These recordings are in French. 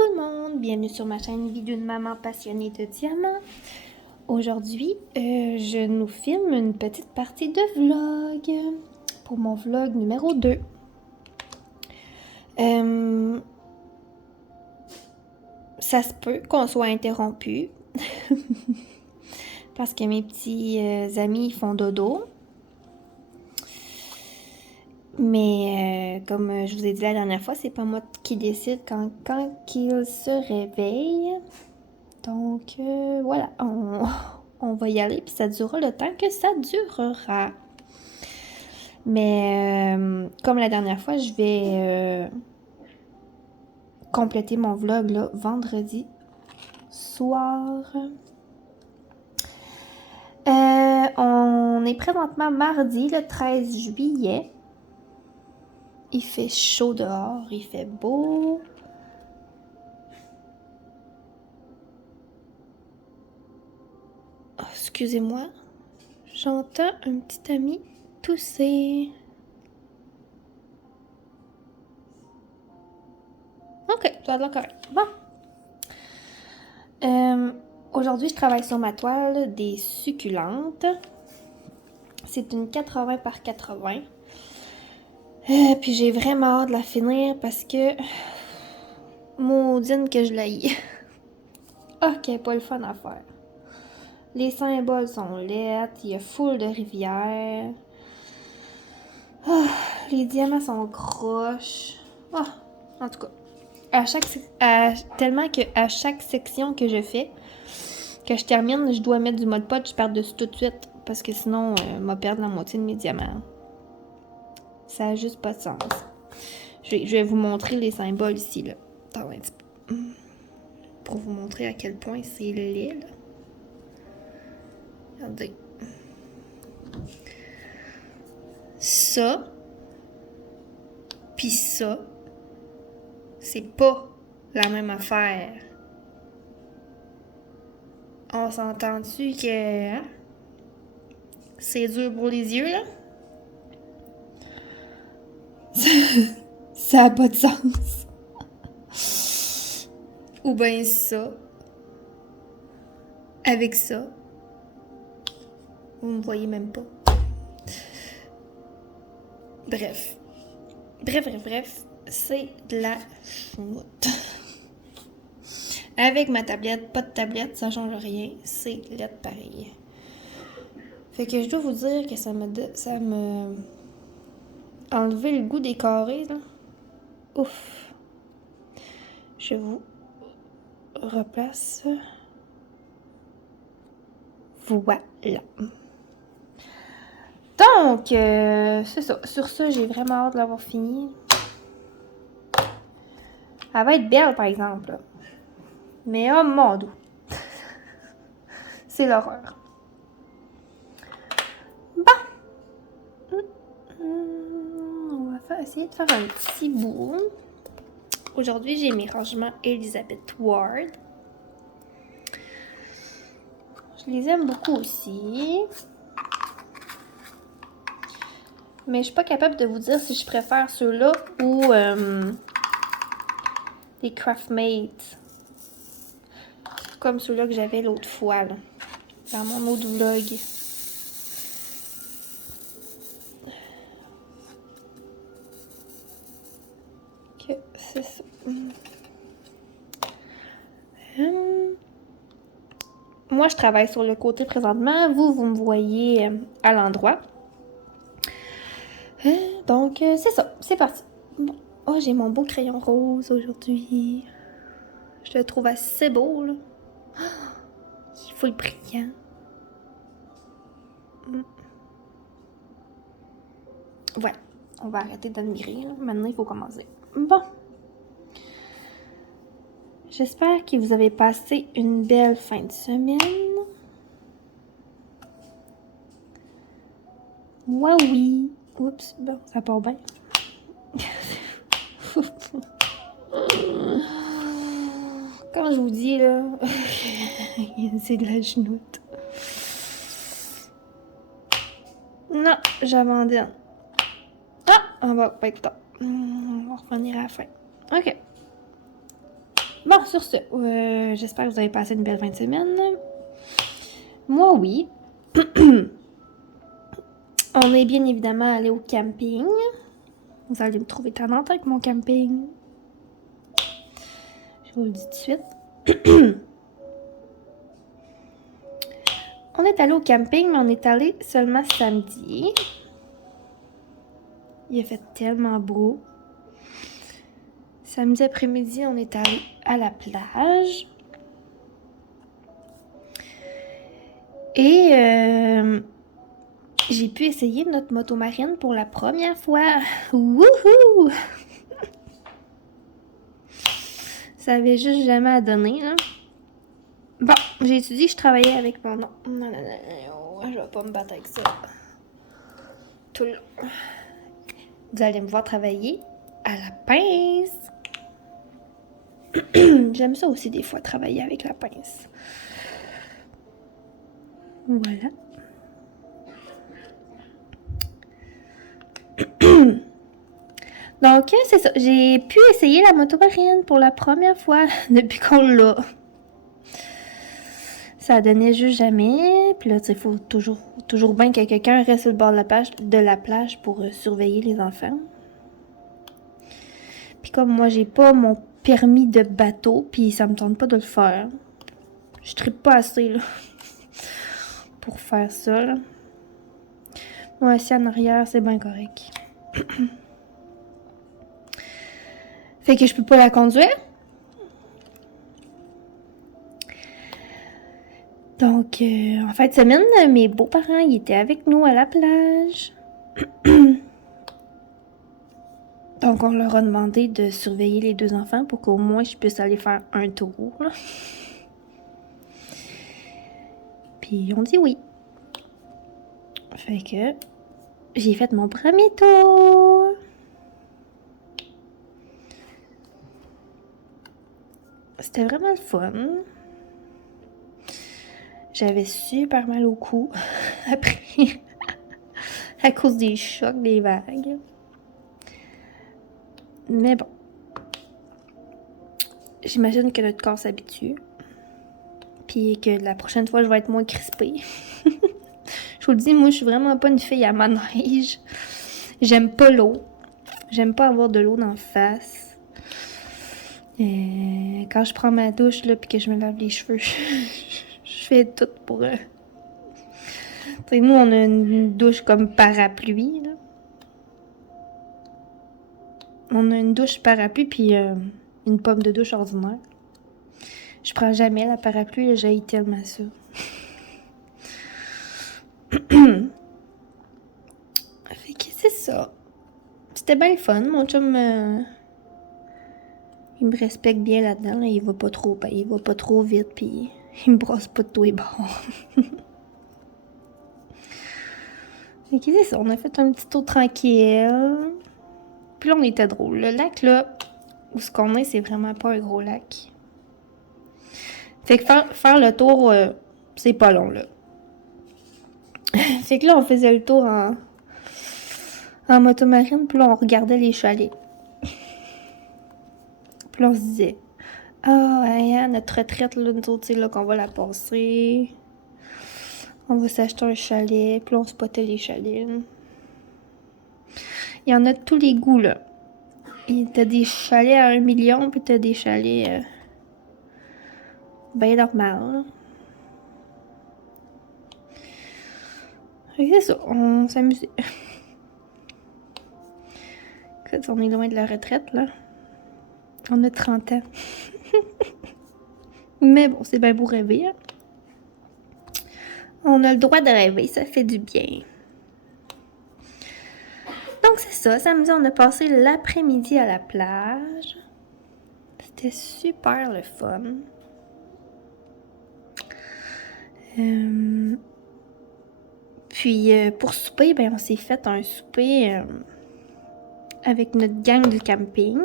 tout le monde, bienvenue sur ma chaîne Vie d'une maman passionnée de diamants. Aujourd'hui, je nous filme une petite partie de vlog pour mon vlog numéro 2. Ça se peut qu'on soit interrompu parce que mes petits amis font dodo. Mais comme je vous ai dit la dernière fois, c'est pas moi qui décide quand qu'ils se réveillent. Donc voilà, on va y aller, puis ça durera le temps que ça durera. Mais comme la dernière fois, je vais compléter mon vlog là, vendredi soir. On est présentement mardi, le 13 juillet. Il fait chaud dehors, il fait beau. Oh, excusez-moi, j'entends un petit ami tousser. Ok, ça a l'air correct. Bon. Aujourd'hui, je travaille sur ma toile des succulentes. C'est une 80 par 80. Puis j'ai vraiment hâte de la finir parce que... maudine que je l'haïs. Ok, pas le fun à faire. Les symboles sont laids, il y a full de rivières. Oh, les diamants sont croches. Oh, en tout cas, tellement que à chaque section que je fais, que je termine, je dois mettre du mode pot, je pars dessus tout de suite parce que sinon, je vais perdre la moitié de mes diamants. Ça n'a juste pas de sens. Je vais vous montrer les symboles ici, là. Attends un petit peu. Pour vous montrer à quel point c'est laid, là. Regardez. Ça, puis ça, c'est pas la même affaire. On s'entend-tu que hein? C'est dur pour les yeux, là? Ça a pas de sens. Ou bien ça. Avec ça. Vous me voyez même pas. Bref. Bref. C'est de la chenoute. Avec ma tablette, pas de tablette, ça change rien. C'est laid pareil. Fait que je dois vous dire que ça me enlevé le goût des carrés, là. Ouf. Je vous replace. Voilà. Donc, c'est ça. Sur ça, j'ai vraiment hâte de l'avoir fini. Elle va être belle, par exemple. Mais oh mon Dieu. C'est l'horreur. Bon. On va essayer de faire un petit bout. Aujourd'hui, j'ai mes rangements Elizabeth Ward. Je les aime beaucoup aussi. Mais je suis pas capable de vous dire si je préfère ceux-là ou les Craftmates. Comme ceux-là que j'avais l'autre fois, là, dans mon autre vlog. Que c'est ça. Moi, je travaille sur le côté présentement. Vous me voyez à l'endroit. Donc, c'est ça. C'est parti. Bon. Oh, j'ai mon beau crayon rose aujourd'hui. Je le trouve assez beau, là. Il faut le brillant. Voilà. On va arrêter d'admirer. Maintenant, il faut commencer. Bon. J'espère que vous avez passé une belle fin de semaine. Moi, oui. Oups, bon, ça part bien. Quand je vous dis, là, c'est de la chenoute. Non, j'abandonne. Ah, on va pas écouter. On va revenir à la fin. OK. Bon, sur ce, j'espère que vous avez passé une belle fin de semaine. Moi, oui. On est bien évidemment allé au camping. Vous allez me trouver tannante avec mon camping. Je vous le dis tout de suite. On est allé au camping, mais on est allé seulement samedi. Il a fait tellement beau. Samedi après-midi, on est allé à la plage. Et j'ai pu essayer notre motomarine pour la première fois. Wouhou! Ça avait juste jamais à donner, là. Bon, j'ai dit que je travaillais avec mon nom. Non, je vais pas me battre avec ça. Tout le long. Vous allez me voir travailler à la pince. J'aime ça aussi des fois, travailler avec la pince. Voilà. Donc, c'est ça. J'ai pu essayer la motomarine pour la première fois depuis qu'on l'a. Ça donnait juste jamais. Puis là, il faut toujours bien que quelqu'un reste sur le bord de la plage pour surveiller les enfants. Puis comme moi, j'ai pas mon permis de bateau, puis ça me tente pas de le faire. Je trippe pas assez, là, pour faire ça, là. Moi, assis en arrière, c'est bien correct. Fait que je peux pas la conduire. Donc, en fin de semaine, mes beaux-parents, ils étaient avec nous à la plage. Donc, on leur a demandé de surveiller les deux enfants pour qu'au moins je puisse aller faire un tour, là. Puis, ils ont dit oui. Fait que j'ai fait mon premier tour. C'était vraiment le fun. J'avais super mal au cou après, à cause des chocs, des vagues. Mais bon, j'imagine que notre corps s'habitue. Puis que la prochaine fois, je vais être moins crispée. Je vous le dis, moi, je suis vraiment pas une fille à manège. J'aime pas l'eau. J'aime pas avoir de l'eau dans la face. Quand je prends ma douche, là, puis que je me lave les cheveux, je fais tout pour... T'sais, nous, on a une douche comme parapluie, là. On a une douche parapluie, puis une pomme de douche ordinaire. Je prends jamais la parapluie, j'haïs tellement ça. Fait que c'est ça. C'était bien le fun. Mon chum, il me respecte bien là-dedans. Là. Il va pas trop vite, puis il me brosse pas de tous les bords. Fait que c'est ça. On a fait un petit tour tranquille. Puis là, on était drôle. Le lac, là, où ce qu'on est, c'est vraiment pas un gros lac. Fait que faire le tour, c'est pas long, là. Fait que là, on faisait le tour en motomarine, puis là, on regardait les chalets. Puis là, on se disait, ah, notre retraite, là, nous autres, c'est là qu'on va la passer. On va s'acheter un chalet, puis là, on spottait les chalets. Il y en a de tous les goûts, là. T'as des chalets à 1 million, puis t'as des chalets bien normaux. C'est ça, on s'amusait. Écoute, on est loin de la retraite, là. On a 30 ans. Mais bon, c'est bien beau rêver. Hein? On a le droit de rêver, ça fait du bien. Donc c'est ça, samedi, on a passé l'après-midi à la plage. C'était super le fun. Puis pour souper, ben, on s'est fait un souper avec notre gang du camping.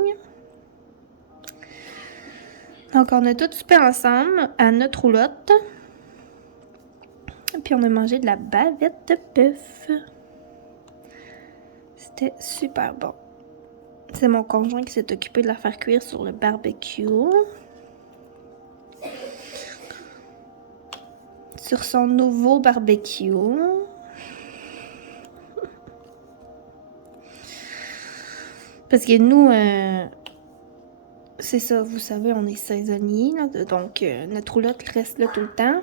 Donc on a tout soupé ensemble à notre roulotte. Puis on a mangé de la bavette de bœuf. C'était super bon. C'est mon conjoint qui s'est occupé de la faire cuire sur le barbecue. sur son nouveau barbecue. Parce que nous, c'est ça, vous savez, on est saisonnier, là, donc notre roulotte reste là tout le temps.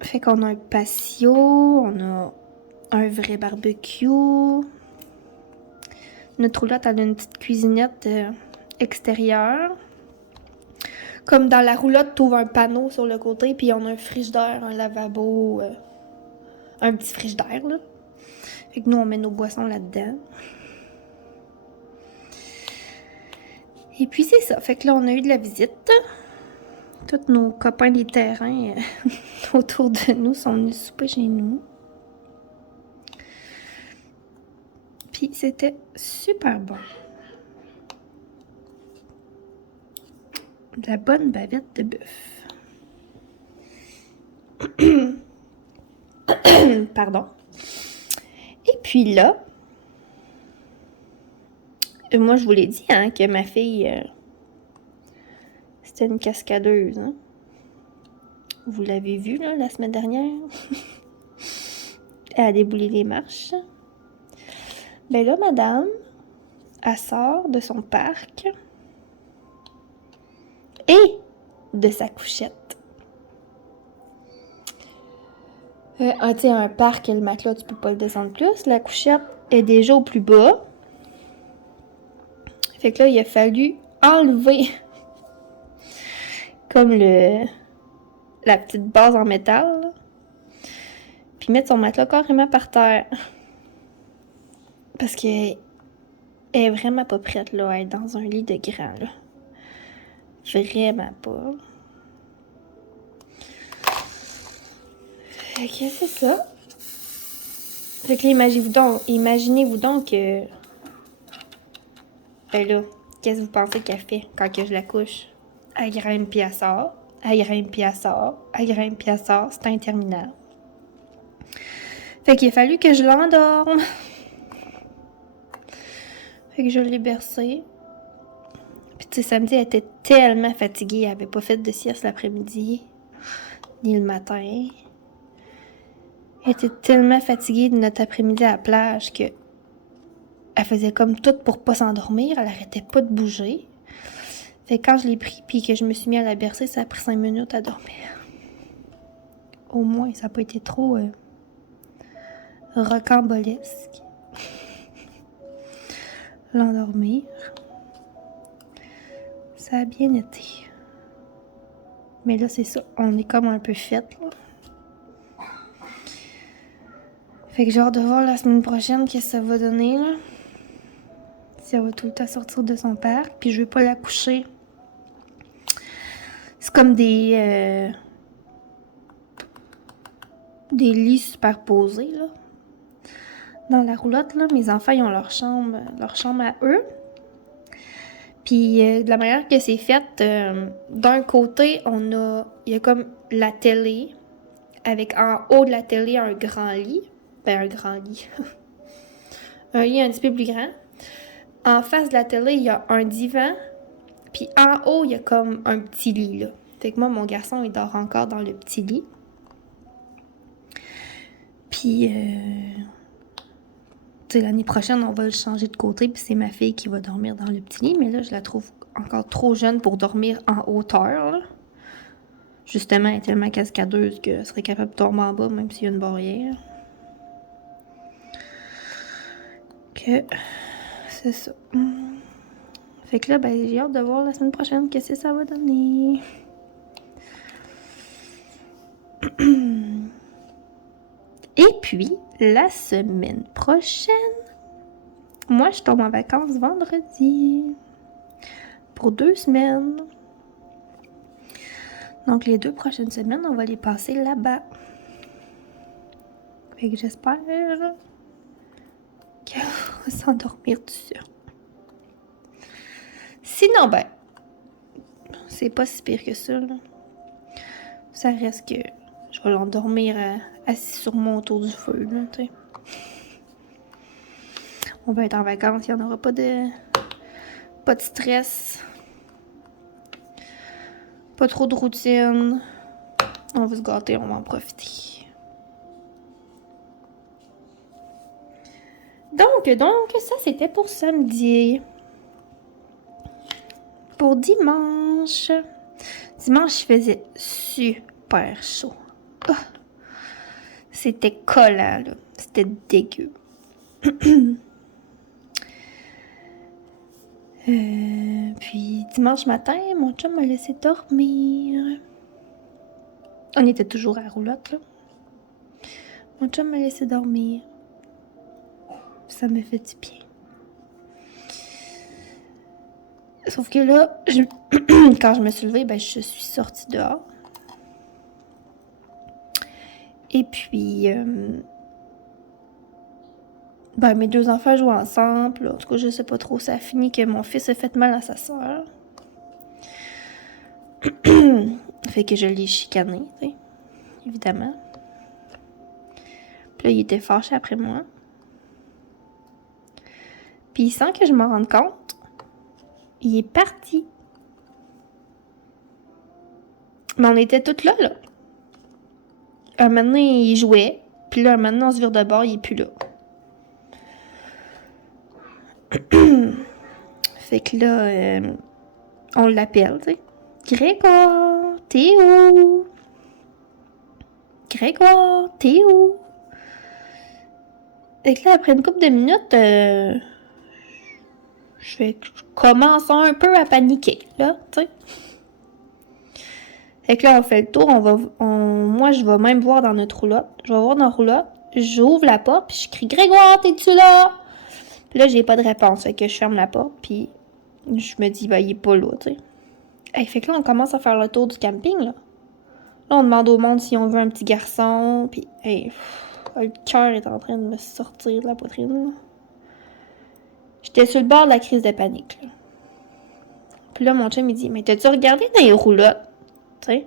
Fait qu'on a un patio, on a un vrai barbecue. Notre roulotte, elle a une petite cuisinette extérieure. Comme dans la roulotte, tu ouvres un panneau sur le côté, puis on a un frigidaire, un lavabo, un petit frigidaire, là. Fait que nous, on met nos boissons là-dedans. Et puis, c'est ça. Fait que là, on a eu de la visite. Tous nos copains des terrains autour de nous sont venus souper chez nous. Puis, c'était super bon. De la bonne bavette de bœuf. Pardon. Et puis là, moi je vous l'ai dit, hein, que ma fille, c'était une cascadeuse. Hein? Vous l'avez vu là, la semaine dernière. Elle a déboulé les marches. Ben là, madame, elle sort de son parc et de sa couchette. Tu sais, un parc, le matelas, tu peux pas le descendre plus. La couchette est déjà au plus bas. Fait que là, il a fallu enlever comme la petite base en métal. Là, puis mettre son matelas carrément par terre. Parce qu'elle est vraiment pas prête là, à être dans un lit de grand. Là. Vraiment pas. Fait que c'est ça. Fait que là, imaginez-vous donc que... Ben là, qu'est-ce que vous pensez qu'elle fait quand que je la couche? Elle grimpe puis elle sort. Elle grimpe puis elle sort. Elle grimpe puis elle sort. C'est interminable. Fait qu'il a fallu que je l'endorme. Fait que je l'ai bercée. Puis tu sais, samedi, elle était tellement fatiguée. Elle avait pas fait de sieste l'après-midi. Ni le matin. Elle était tellement fatiguée de notre après-midi à la plage que elle faisait comme tout pour pas s'endormir. Elle arrêtait pas de bouger. Fait que quand je l'ai pris puis que je me suis mis à la bercer, ça a pris 5 minutes à dormir. Au moins, ça n'a pas été trop rocambolesque. L'endormir. Ça a bien été. Mais là, c'est ça. On est comme un peu fait, là. Fait que j'ai hâte de voir la semaine prochaine qu'est-ce que ça va donner, là. Si elle va tout le temps sortir de son parc. Puis je vais pas la coucher. C'est comme des lits superposés, là. Dans la roulotte, là, mes enfants, ils ont leur chambre à eux. Puis de la manière que c'est fait, d'un côté, il y a comme la télé, avec en haut de la télé un grand lit. Ben, un grand lit. Un lit un petit peu plus grand. En face de la télé, il y a un divan. Puis en haut, il y a comme un petit lit, là. Fait que moi, mon garçon, il dort encore dans le petit lit. Puis, tu sais, l'année prochaine, on va le changer de côté. Puis c'est ma fille qui va dormir dans le petit lit. Mais là, je la trouve encore trop jeune pour dormir en hauteur, là. Justement, elle est tellement cascadeuse qu'elle serait capable de dormir en bas, même s'il y a une barrière. Que c'est ça. Fait que là, ben, j'ai hâte de voir la semaine prochaine qu'est-ce que ça va donner. Et puis, la semaine prochaine, moi, je tombe en vacances vendredi. Pour 2 semaines. Donc, les 2 prochaines semaines, on va les passer là-bas. Fait que j'espère qu'elle va s'endormir dessus. Sinon, ben, c'est pas si pire que ça, là. Ça reste que je vais l'endormir assis sur moi autour du feu, là, tu sais. On va être en vacances, il n'y en aura pas de stress. Pas trop de routine. On va se gâter, on va en profiter. Donc, ça, c'était pour samedi. Pour dimanche. Dimanche, il faisait super chaud. Oh, c'était collant, là. C'était dégueu. Puis dimanche matin, mon chum m'a laissé dormir. On était toujours à la roulotte, là. Mon chum m'a laissé dormir. Ça me fait du bien. Sauf que là, quand je me suis levée, je suis sortie dehors. Et puis, mes deux enfants jouent ensemble. En tout cas, je sais pas trop. Ça a fini que mon fils a fait mal à sa soeur. Fait que je l'ai chicané, tu sais, évidemment. Puis là, il était fâché après moi. Puis sans que je m'en rende compte, il est parti. Mais on était toutes là, là. Un moment donné, il jouait. Puis là, un moment donné, on se vire de bord, il est plus là. Fait que là, on l'appelle, tu sais. Grégoire, t'es où? Grégoire, t'es où? Fait que là, après une couple de minutes, je commence un peu à paniquer, là, tu sais. Fait que là, on fait le tour, moi, je vais même voir dans notre roulotte. Je vais voir dans la roulotte, j'ouvre la porte, puis je crie « Grégoire, t'es-tu là? » Puis là, j'ai pas de réponse, fait que je ferme la porte, puis je me dis « il est pas là, tu sais. » Fait que là, on commence à faire le tour du camping, là. Là, on demande au monde si on veut un petit garçon, puis le cœur est en train de me sortir de la poitrine, là. J'étais sur le bord de la crise de panique, là. Puis là, mon chum, il dit « Mais t'as-tu regardé dans les roulottes? » Tu sais.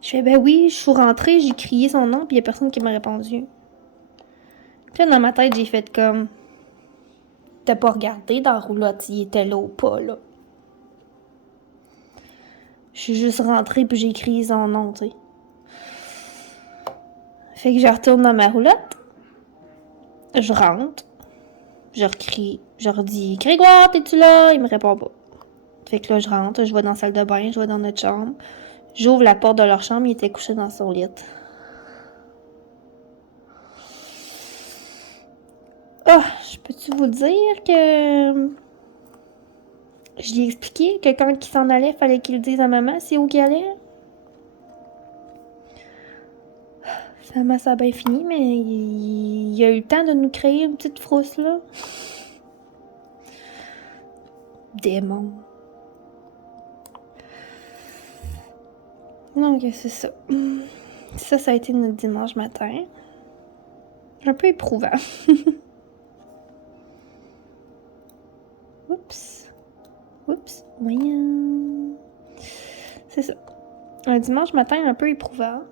Je fais, ben oui, je suis rentrée, j'ai crié son nom, puis il y a personne qui m'a répondu. Puis là, dans ma tête, j'ai fait comme, t'as pas regardé dans la roulotte, il était là ou pas, là. Je suis juste rentrée, puis j'ai crié son nom, tu sais. Fait que je retourne dans ma roulotte, je rentre, je recrie, je redis, Grégoire, t'es-tu là? Il me répond pas. Fait que là, je rentre, je vais dans la salle de bain, je vais dans notre chambre. J'ouvre la porte de leur chambre, il était couché dans son lit. Je peux-tu vous dire que je lui ai expliqué que quand il s'en allait, fallait qu'il le dise à maman, c'est où qu'il allait? Ça a bien fini, mais il a eu le temps de nous créer une petite frousse, là. Démon. Donc, c'est ça. Ça a été notre dimanche matin. Un peu éprouvant. Oups. Voyons. C'est ça. Un dimanche matin un peu éprouvant.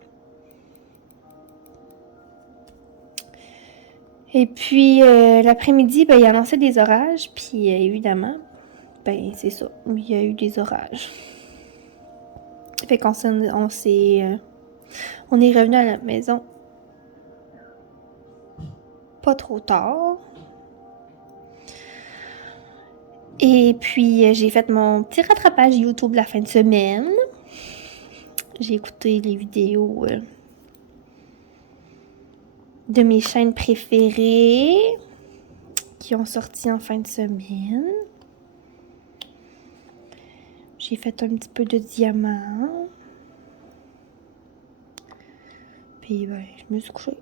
Et puis, l'après-midi, il annonçait des orages. Puis, évidemment, c'est ça. Il y a eu des orages. Fait qu'on on est revenu à la maison pas trop tard. Et puis, j'ai fait mon petit rattrapage YouTube la fin de semaine. J'ai écouté les vidéos de mes chaînes préférées qui ont sorti en fin de semaine. J'ai fait un petit peu de diamant. Puis, je me suis couchée.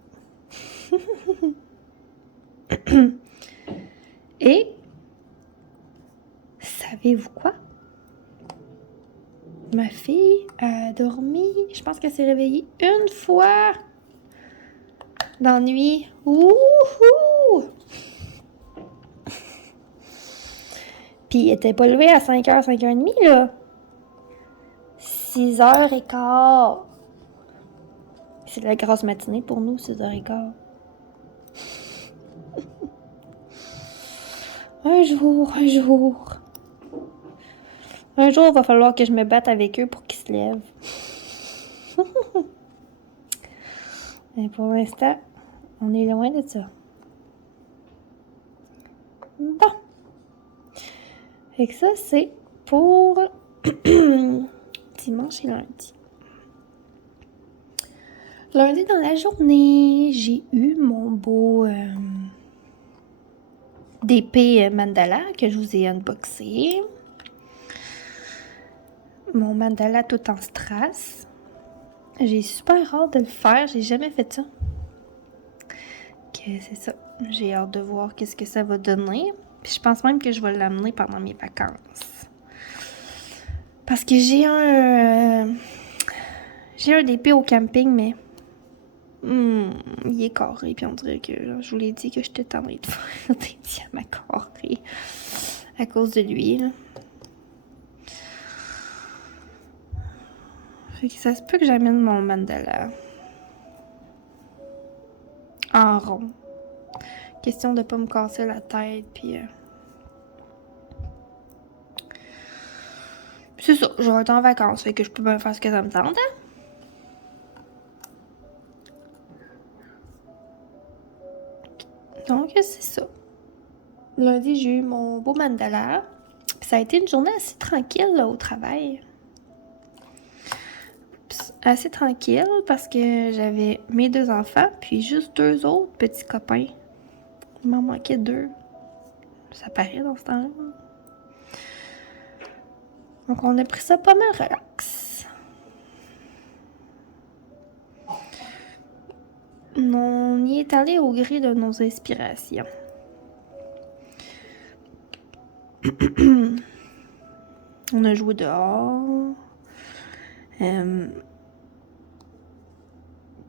Et, savez-vous quoi? Ma fille a dormi, je pense qu'elle s'est réveillée une fois dans la nuit. Wouhou! Puis elle était pas levée à 5h, 5h30, là. 6h15. C'est de la grosse matinée pour nous, 6h15. Un jour. Un jour, il va falloir que je me batte avec eux pour qu'ils se lèvent. Mais pour l'instant, on est loin de ça. Bon. Fait que ça, c'est pour dimanche et lundi. Lundi dans la journée, j'ai eu mon beau DP mandala que je vous ai unboxé. Mon mandala tout en strass. J'ai super hâte de le faire, j'ai jamais fait ça. Que c'est ça, j'ai hâte de voir qu'est-ce que ça va donner. Puis je pense même que je vais l'amener pendant mes vacances. Parce que j'ai un DP au camping, mais il est carré. Puis on dirait que je vous l'ai dit que j'étais tannée de faire des diamants carrés à cause de lui. Là. Fait que ça se peut que j'amène mon mandala en rond. Question de pas me casser la tête, puis c'est ça, je vais être en vacances, fait que je peux bien faire ce que ça me tente, hein? Donc, c'est ça. Lundi, j'ai eu mon beau mandala. Puis ça a été une journée assez tranquille là, au travail. Assez tranquille parce que j'avais mes 2 enfants, puis juste 2 autres petits copains. Il m'en manquait 2. Ça paraît dans ce temps-là. Donc, on a pris ça pas mal relax. On y est allé au gré de nos inspirations. On a joué dehors.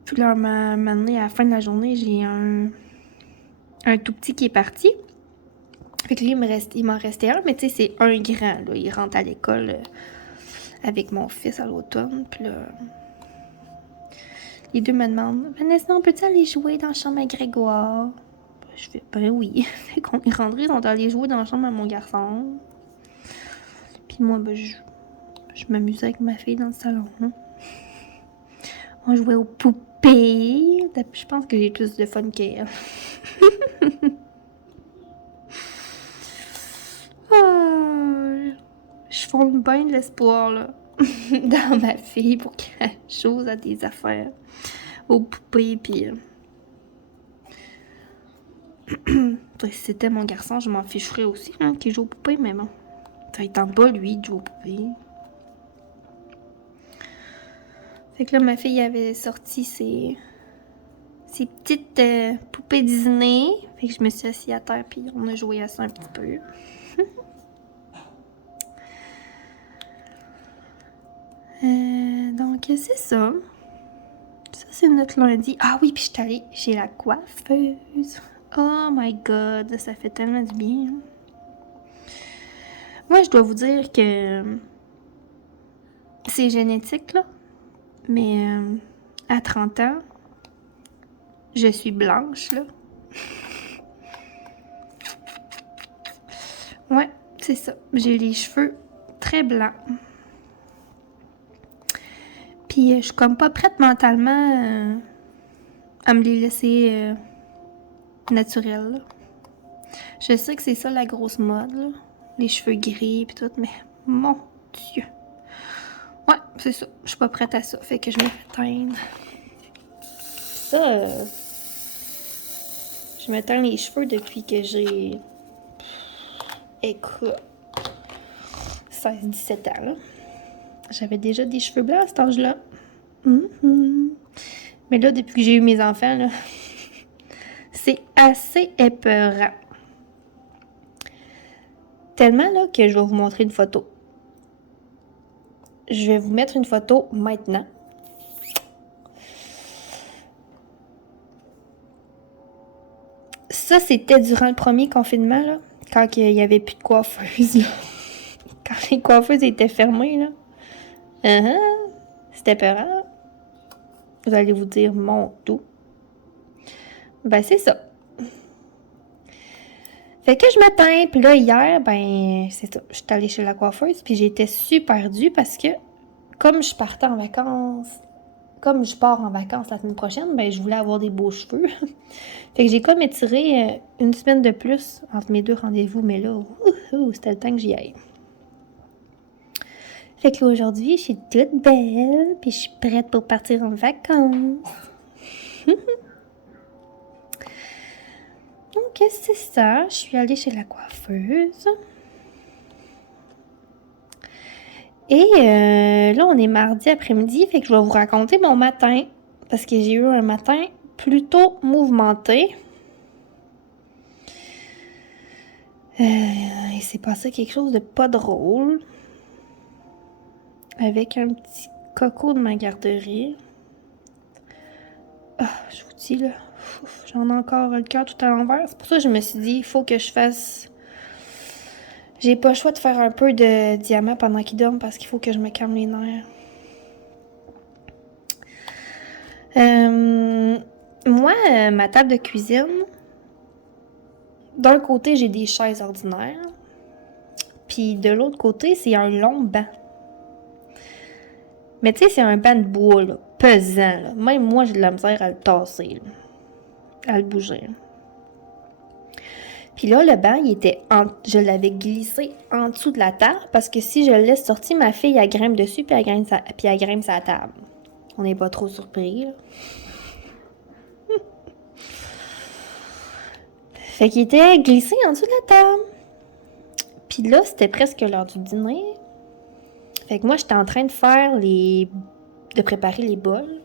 Puis là, à la fin de la journée, j'ai un tout petit qui est parti. Fait que là, il m'en restait un, mais tu sais, c'est un grand. Là. Il rentre à l'école avec mon fils à l'automne. Puis là, les deux me demandent, Vanessa, on peut-tu aller jouer dans la chambre à Grégoire? Je fais, ben oui. Fait qu'on est rentrés, on est allé jouer dans la chambre à mon garçon. Puis moi, ben, je m'amusais avec ma fille dans le salon. Hein. On jouait aux poupées. Je pense que j'ai plus de fun qu'elle. Je fonde bien de l'espoir là, dans ma fille pour qu'elle joue à des affaires aux poupées. Puis si c'était mon garçon, je m'en ficherais aussi hein, qu'il joue aux poupées, mais bon. Ça il tente pas, lui, de jouer aux poupées. Fait que là, ma fille avait sorti ses petites poupées Disney. Fait que je me suis assise à terre, puis on a joué à ça un petit peu. Donc, c'est ça. Ça, c'est notre lundi. Ah oui, puis je suis allée chez la coiffeuse. Oh my God, ça fait tellement du bien. Moi, je dois vous dire que c'est génétique, là. Mais à 30 ans, je suis blanche, là. Ouais, c'est ça. J'ai les cheveux très blancs. Puis je suis comme pas prête mentalement à me les laisser naturels, là. Je sais que c'est ça la grosse mode, là. Les cheveux gris pis tout, mais mon Dieu. Ouais, c'est ça. Je suis pas prête à ça. Fait que je me fais teindre. Ça, je me teins les cheveux depuis que j'ai... Écoute, 16-17 ans, là. J'avais déjà des cheveux blancs à cet âge-là. Mais là, depuis que j'ai eu mes enfants, là, c'est assez épeurant. Tellement, là, que je vais vous montrer une photo. Je vais vous mettre une photo maintenant. Ça, c'était durant le premier confinement, là, quand il n'y avait plus de coiffeuse, là. Quand les coiffeuses étaient fermées, là. C'était épeurant. Vous allez vous dire, mon tout. Ben, c'est ça. Fait que je me teins, puis là, hier, ben, c'est ça, j'étais allée chez la coiffeuse, puis j'étais super due parce que, comme je partais en vacances, comme je pars en vacances la semaine prochaine, ben, je voulais avoir des beaux cheveux. Fait que j'ai comme étiré une semaine de plus entre mes deux rendez-vous, mais là, c'était le temps que j'y aille. Fait que là, aujourd'hui, je suis toute belle, puis je suis prête pour partir en vacances. Donc, c'est ça. Je suis allée chez la coiffeuse. Et là, on est mardi après-midi, fait que je vais vous raconter mon matin. Parce que j'ai eu un matin plutôt mouvementé. Il s'est passé quelque chose de pas drôle. Avec un petit coco de ma garderie. Ah, je vous dis là, j'en ai encore le cœur tout à l'envers. C'est pour ça que je me suis dit, il faut que je fasse... J'ai pas le choix de faire un peu de diamant pendant qu'il dorme parce qu'il faut que je me calme les nerfs. Moi, ma table de cuisine, d'un côté, j'ai des chaises ordinaires. Puis de l'autre côté, c'est un long banc. Mais tu sais, c'est un banc de bois, là, pesant. Là. Même moi, j'ai de la misère à le tasser, là, à le bouger. Là. Puis là, le banc, je l'avais glissé en dessous de la table parce que si je le laisse sortir, ma fille, elle grimpe dessus puis elle grimpe sa table. On n'est pas trop surpris, là. Fait qu'il était glissé en dessous de la table. Puis là, c'était presque l'heure du dîner. Fait que moi, j'étais en train de préparer les bols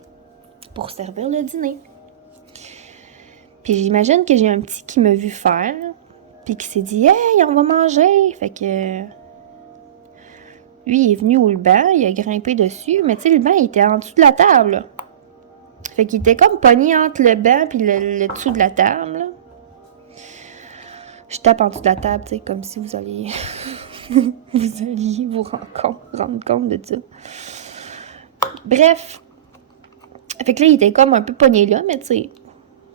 pour servir le dîner. Puis j'imagine que j'ai un petit qui m'a vu faire, puis qui s'est dit « Hey, on va manger! » Fait que... Lui, il est venu au banc, il a grimpé dessus, mais tu sais, le banc, il était en dessous de la table, là. Fait qu'il était comme pogné entre le banc puis le dessous de la table, là. Je tape en dessous de la table, tu sais, comme si vous alliez... vous alliez vous rendre compte de ça. Bref. Fait que là, il était comme un peu pogné là, mais tu sais,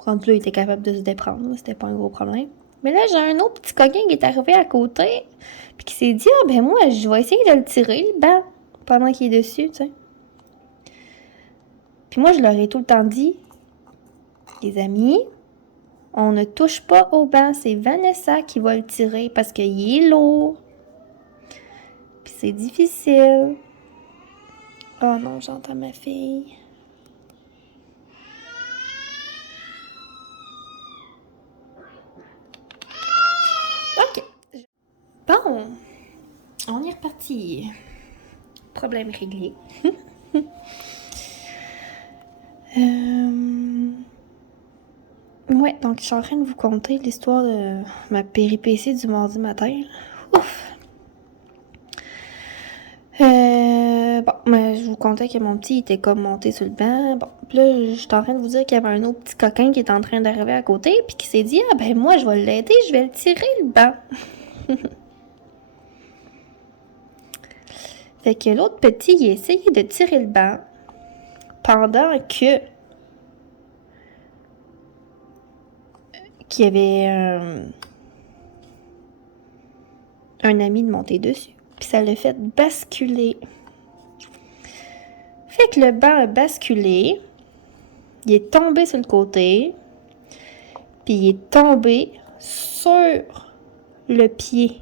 rendu là, il était capable de se déprendre, c'était pas un gros problème. Mais là, j'ai un autre petit coquin qui est arrivé à côté, puis qui s'est dit « Ah, ben moi, je vais essayer de le tirer, le banc, pendant qu'il est dessus, tu sais. » Puis moi, je leur ai tout le temps dit « Les amis, on ne touche pas au banc, c'est Vanessa qui va le tirer parce qu'il est lourd. Puis c'est difficile. » Oh non, j'entends ma fille. OK. Bon, on est reparti. Problème réglé. Ouais, donc je suis en train de vous conter l'histoire de ma péripétie du mardi matin. Ouf! Bon, mais je vous contais que mon petit était comme monté sur le banc. Bon, puis là, je suis en train de vous dire qu'il y avait un autre petit coquin qui est en train d'arriver à côté, puis qui s'est dit « Ah ben moi, je vais l'aider, je vais le tirer le banc. » Fait que l'autre petit, il a essayé de tirer le banc pendant qu'il y avait un ami de monter dessus. Puis ça l'a fait basculer. Fait que le banc a basculé. Il est tombé sur le côté. Puis il est tombé sur le pied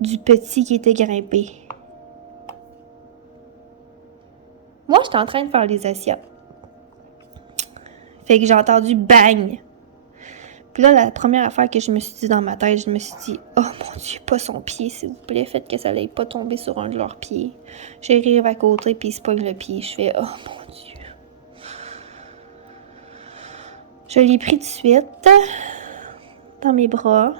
du petit qui était grimpé. Moi, j'étais en train de faire les assiettes. Fait que j'ai entendu bang. Puis là, la première affaire que je me suis dit dans ma tête, je me suis dit « Oh mon Dieu, pas son pied, s'il vous plaît. Faites que ça n'aille pas tomber sur un de leurs pieds. » J'arrive à côté, puis il se pogne le pied. Je fais « Oh mon Dieu. » Je l'ai pris de suite dans mes bras.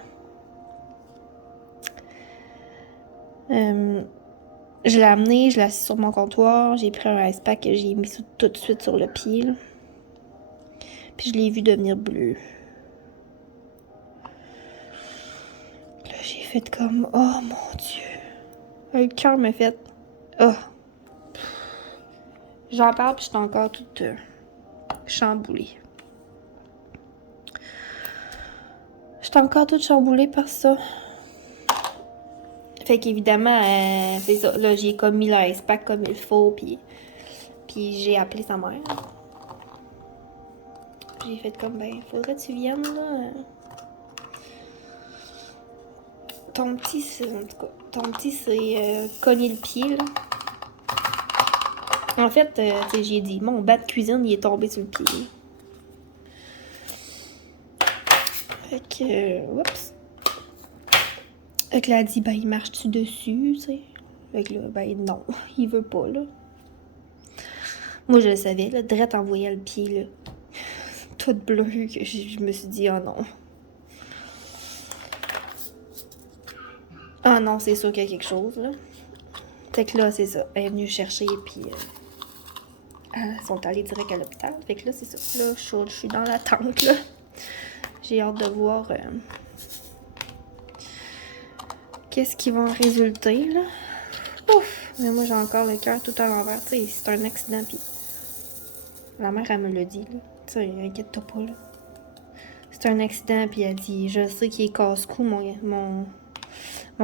Je l'ai amené, je l'ai assis sur mon comptoir. J'ai pris un ice pack que j'ai mis tout de suite sur le pied. Là. Puis je l'ai vu devenir bleu. Là, j'ai fait comme « Oh mon Dieu. » Le cœur me fait « Oh. » J'en parle, puis je suis encore toute chamboulée. J'étais encore toute chamboulée par ça. Fait qu'évidemment, c'est ça. Là, j'ai comme mis l'ice pack comme il faut, puis j'ai appelé sa mère. J'ai fait comme, ben, faudrait que tu viennes, là. Ton petit, en tout cas, ton petit s'est cogné le pied, là. En fait, tu sais, j'ai dit, mon bas de cuisine, il est tombé sur le pied. Fait que, oups. Fait que là, elle dit, ben, il marche-tu dessus, tu sais? Fait que là, ben, non, il veut pas, là. Moi, je le savais, là, Drette envoyait le pied, là. Tout bleu, que je me suis dit, oh non. Ah non, c'est sûr qu'il y a quelque chose, là. Fait que là, c'est ça. Elle est venue chercher, puis elles sont allées direct à l'hôpital. Fait que là, c'est ça. Là, je suis dans l'attente, là. J'ai hâte de voir qu'est-ce qui va en résulter, là. Ouf! Mais moi, j'ai encore le cœur tout à l'envers. Tu sais, c'est un accident, puis la mère, elle me l'a dit, là. Tu sais, inquiète-toi pas, là. C'est un accident, puis elle dit, je sais qu'il est casse-cou, mon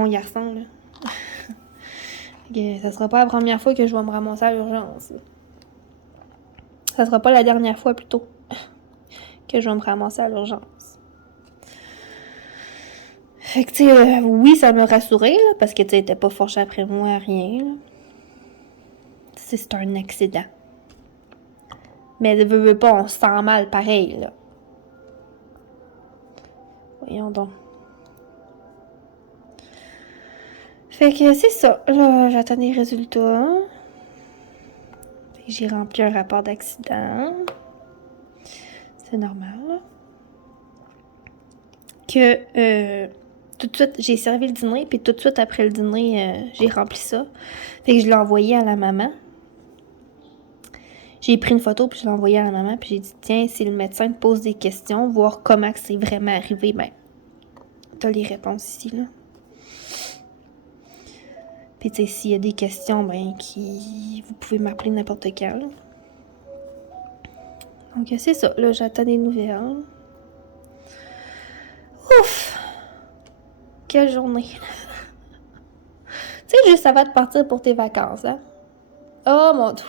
garçon, là. Ça sera pas la première fois que je vais me ramasser à l'urgence, là. Ça sera pas la dernière fois, plutôt, que je vais me ramasser à l'urgence. Fait que, tu sais, oui, ça m'a rassurée, là, parce que, tu sais, elle était pas fâchée après moi, rien, là. C'est un accident. Mais elle veut pas, on se sent mal pareil, là. Voyons donc. Fait que c'est ça. Là, j'attends les résultats. Fait que j'ai rempli un rapport d'accident. C'est normal. Que tout de suite, j'ai servi le dîner, puis tout de suite après le dîner, j'ai rempli ça. Fait que je l'ai envoyé à la maman. J'ai pris une photo, puis je l'ai envoyée à la maman, puis j'ai dit, tiens, si le médecin te pose des questions, voir comment c'est vraiment arrivé, ben, t'as les réponses ici, là. Puis, tu sais, s'il y a des questions, ben, vous pouvez m'appeler n'importe quand, là. Donc, c'est ça. Là, j'attends des nouvelles. Ouf! Quelle journée! Tu sais, juste avant de partir pour tes vacances, hein? Oh, mon Dieu!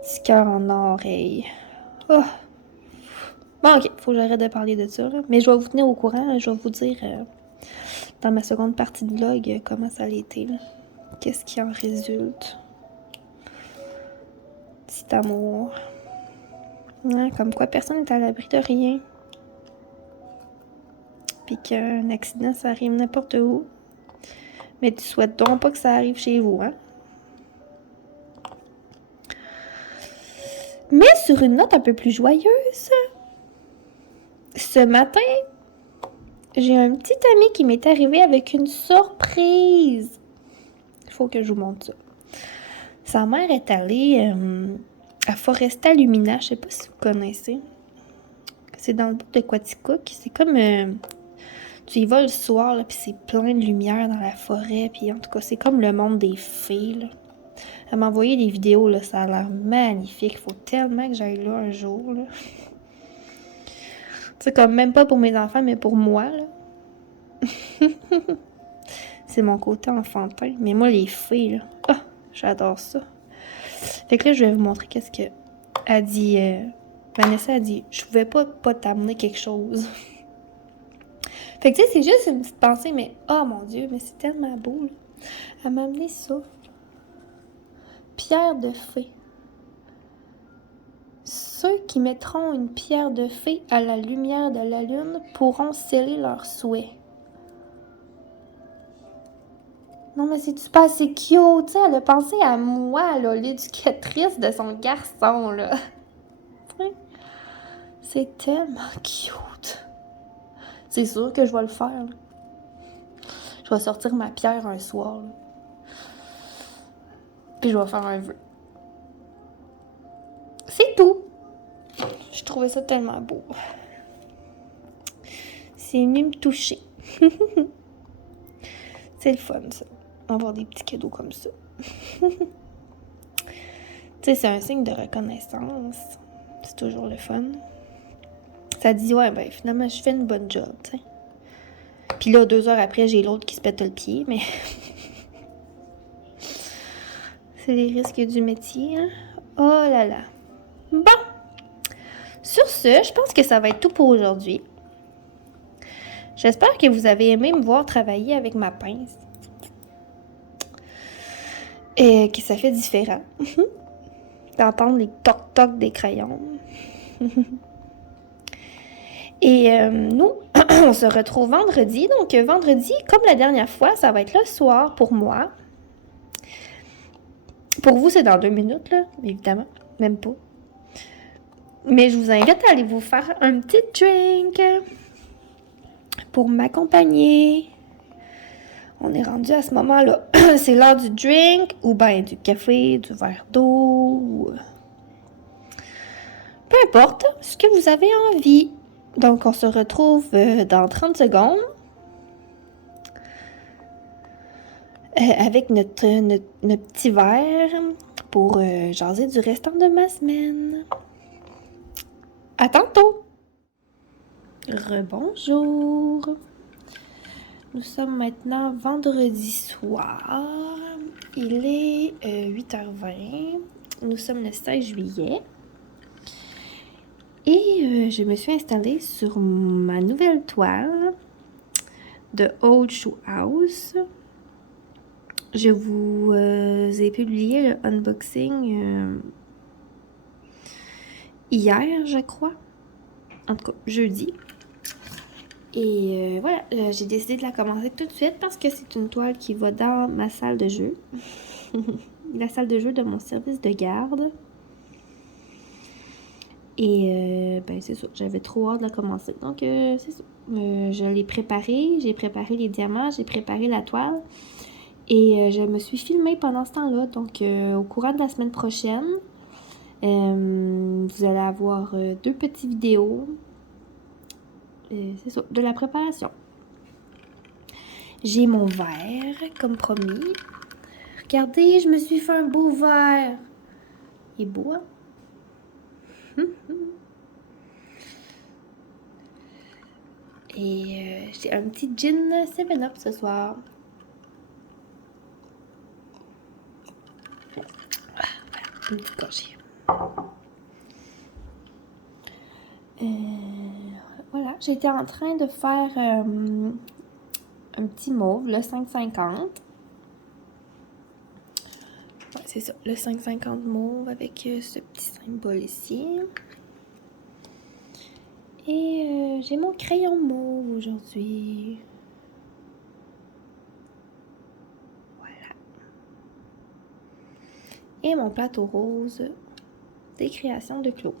Petit cœur en oreille. Oh! Bon, ok, faut que j'arrête de parler de ça, là. Mais je vais vous tenir au courant. Je vais vous dire, dans ma seconde partie de vlog, comment ça a été, là. Qu'est-ce qui en résulte? Petit amour. Ouais, comme quoi personne n'est à l'abri de rien. Puis qu'un accident, ça arrive n'importe où. Mais tu souhaites donc pas que ça arrive chez vous, hein? Mais sur une note un peu plus joyeuse, ce matin, j'ai un petit ami qui m'est arrivé avec une surprise. Il faut que je vous montre ça. Sa mère est allée à Foresta Lumina, je sais pas si vous connaissez. C'est dans le bout de Quaticook. C'est comme... tu y vas le soir, là, puis c'est plein de lumière dans la forêt. Puis en tout cas, c'est comme le monde des fées, là. Elle m'a envoyé des vidéos, là, ça a l'air magnifique. Il faut tellement que j'aille là un jour, là. C'est comme même pas pour mes enfants, mais pour moi, là. C'est mon côté enfantin. Mais moi, les fées, là, oh, j'adore ça. Fait que là, je vais vous montrer qu'est-ce que a dit... Vanessa a dit, je pouvais pas t'amener quelque chose. Fait que tu sais, c'est juste une petite pensée, mais oh mon Dieu, mais c'est tellement beau, là. Elle m'a amené ça. Pierre de fée. Ceux qui mettront une pierre de fée à la lumière de la lune pourront sceller leurs souhaits. Non, mais c'est-tu pas assez cute, tu sais, elle a pensé à moi, là, l'éducatrice de son garçon, là. C'est tellement cute. C'est sûr que je vais le faire, là. Je vais sortir ma pierre un soir, là. Puis je vais faire un vœu. C'est tout. Je trouvais ça tellement beau. C'est venu me toucher. C'est le fun, ça. Avoir des petits cadeaux comme ça. Tu sais, c'est un signe de reconnaissance. C'est toujours le fun. Ça dit, ouais, ben finalement, je fais une bonne job, tu sais. Puis là, 2 heures après, j'ai l'autre qui se pète le pied, mais... c'est les risques du métier, hein? Oh là là. Bon! Sur ce, je pense que ça va être tout pour aujourd'hui. J'espère que vous avez aimé me voir travailler avec ma pince. Et que ça fait différent. D'entendre les toc-toc des crayons. Et nous, on se retrouve vendredi. Donc vendredi, comme la dernière fois, ça va être le soir pour moi. Pour vous, c'est dans 2 minutes, là, évidemment. Même pas. Mais je vous invite à aller vous faire un petit drink pour m'accompagner. On est rendu à ce moment-là. C'est l'heure du drink, ou bien du café, du verre d'eau, ou... peu importe ce que vous avez envie. Donc, on se retrouve dans 30 secondes avec notre petit verre pour jaser du restant de ma semaine. À tantôt! Rebonjour! Nous sommes maintenant vendredi soir. Il est 8h20. Nous sommes le 16 juillet. Et je me suis installée sur ma nouvelle toile de Old Shoe House. Je vous ai publié le unboxing hier, je crois. En tout cas, jeudi. Et voilà, j'ai décidé de la commencer tout de suite parce que c'est une toile qui va dans ma salle de jeu. La salle de jeu de mon service de garde. Et ben c'est ça, j'avais trop hâte de la commencer. Donc c'est ça, je l'ai préparé, j'ai préparé les diamants, j'ai préparé la toile. Et je me suis filmée pendant ce temps-là. Donc au courant de la semaine prochaine, vous allez avoir 2 petites vidéos. C'est ça, de la préparation. J'ai mon verre, comme promis. Regardez, je me suis fait un beau verre. Il est beau, hein? Et j'ai un petit gin 7-Up ce soir. Voilà, une petite gorgée. Voilà, j'étais en train de faire un petit mauve, le 5,50. Ouais, c'est ça, le 5,50 mauve avec ce petit symbole ici. Et j'ai mon crayon mauve aujourd'hui. Voilà. Et mon plateau rose des créations de Claude.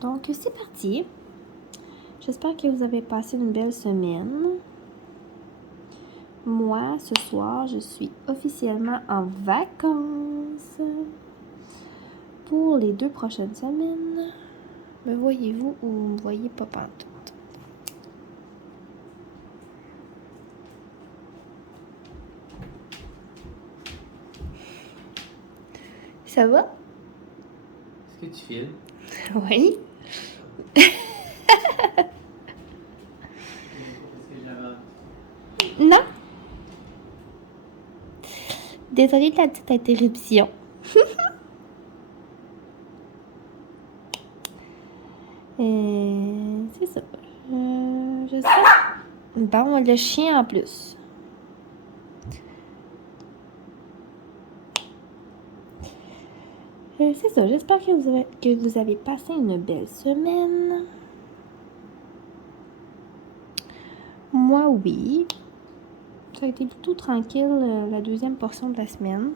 Donc, c'est parti. J'espère que vous avez passé une belle semaine. Moi, ce soir, je suis officiellement en vacances pour les 2 prochaines semaines. Me voyez-vous ou vous me voyez pas pantoute? Ça va? Est-ce que tu files? Oui. Non. Désolée de la petite interruption. C'est ça. Je sais. Bon, le chien en plus. C'est ça. J'espère que vous avez passé une belle semaine. Moi, oui. Ça a été plutôt tranquille la deuxième portion de la semaine.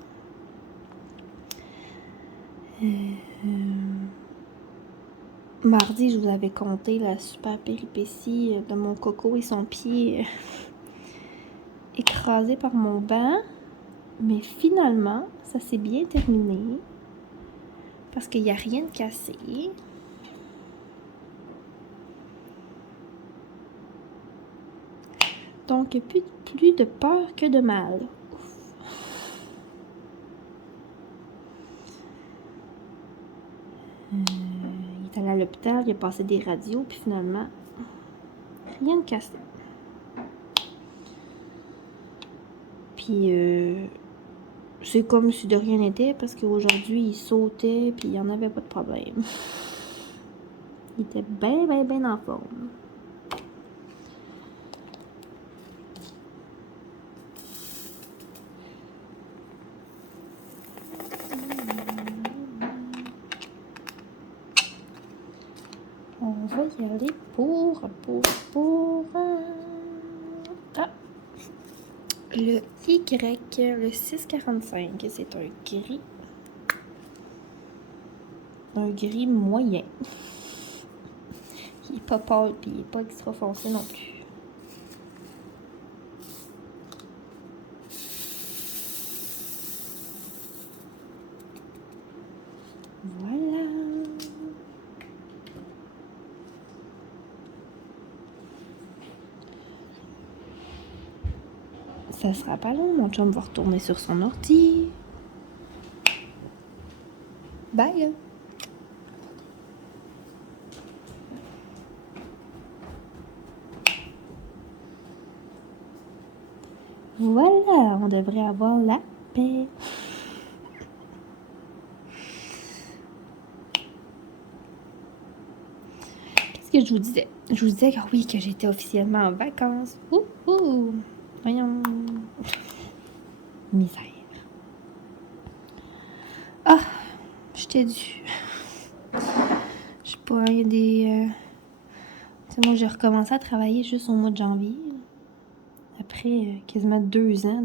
Mardi, je vous avais conté la super péripétie de mon coco et son pied écrasé par mon banc. Mais finalement, ça s'est bien terminé. Parce qu'il n'y a rien de cassé. Donc, plus de peur que de mal. Ouf. l'hôpital, il a passé des radios, puis finalement, rien de cassé. Puis, c'est comme si de rien n'était, parce qu'aujourd'hui, il sautait, puis il n'y en avait pas de problème. Il était bien, bien, bien en forme. On va y aller pour le Y, le 645. C'est un gris. Un gris moyen. Il n'est pas pâle, puis il n'est pas extra foncé non plus. Voilà. Ça sera pas long, mon chum va retourner sur son ordi. Bye! Voilà, on devrait avoir la paix. Qu'est-ce que je vous disais? Je vous disais que oui, que j'étais officiellement en vacances. Ouh! Voyons. Misère. Ah! J'étais due. Je sais pas, il y a des... Tu sais, moi, j'ai recommencé à travailler juste au mois de janvier. Après quasiment 2 ans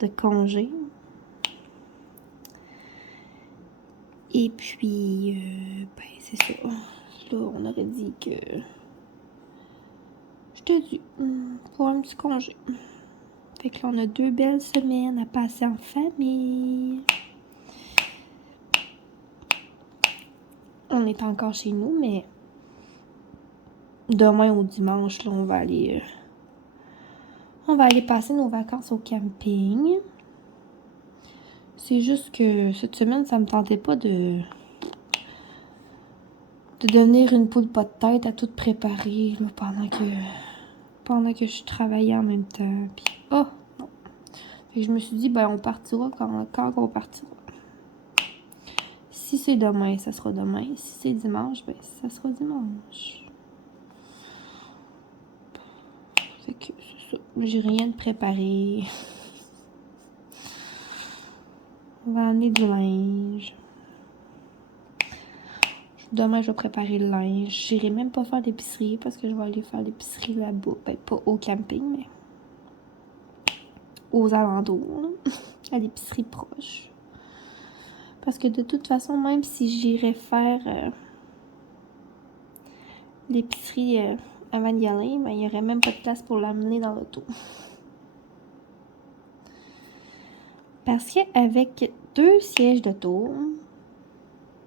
de congé. Et puis, ben, c'est ça. Là, on aurait dit que j'étais due pour un petit congé. Fait que là, on a 2 belles semaines à passer en famille. On est encore chez nous, mais demain ou dimanche, là, on va aller passer nos vacances au camping. C'est juste que cette semaine, ça me tentait pas de devenir une poule pas de tête à tout préparer là, pendant que je travaillais en même temps. Puis, oh non. Fait que je me suis dit, ben on partira quand on partira. Si c'est demain, ça sera demain. Si c'est dimanche, ben ça sera dimanche. Fait que c'est ça. J'ai rien de préparé. On va amener du linge. Demain, je vais préparer le linge. J'irai même pas faire l'épicerie parce que je vais aller faire l'épicerie là-bas. Ben, pas au camping, mais aux alentours, là. À l'épicerie proche. Parce que de toute façon, même si j'irais faire l'épicerie avant d'y aller, ben, il n'y aurait même pas de place pour l'amener dans l'auto. Parce qu'avec 2 sièges d'auto,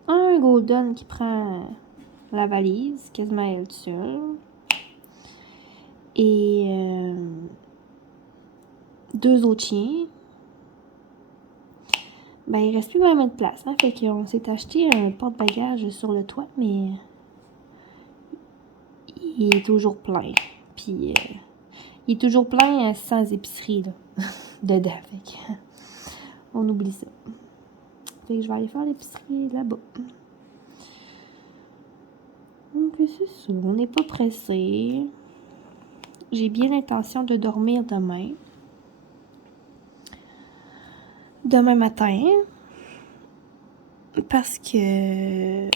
un Golden qui prend la valise, quasiment elle seule, et 2 autres chiens, ben il reste plus vraiment de place. Hein? Fait qu'on s'est acheté un porte-bagages sur le toit, mais il est toujours plein. Puis il est toujours plein sans épicerie là, dedans. Fait que, on oublie ça. Fait que je vais aller faire l'épicerie là-bas. Donc c'est ça, on n'est pas pressé. J'ai bien l'intention de dormir demain. Demain matin. Parce que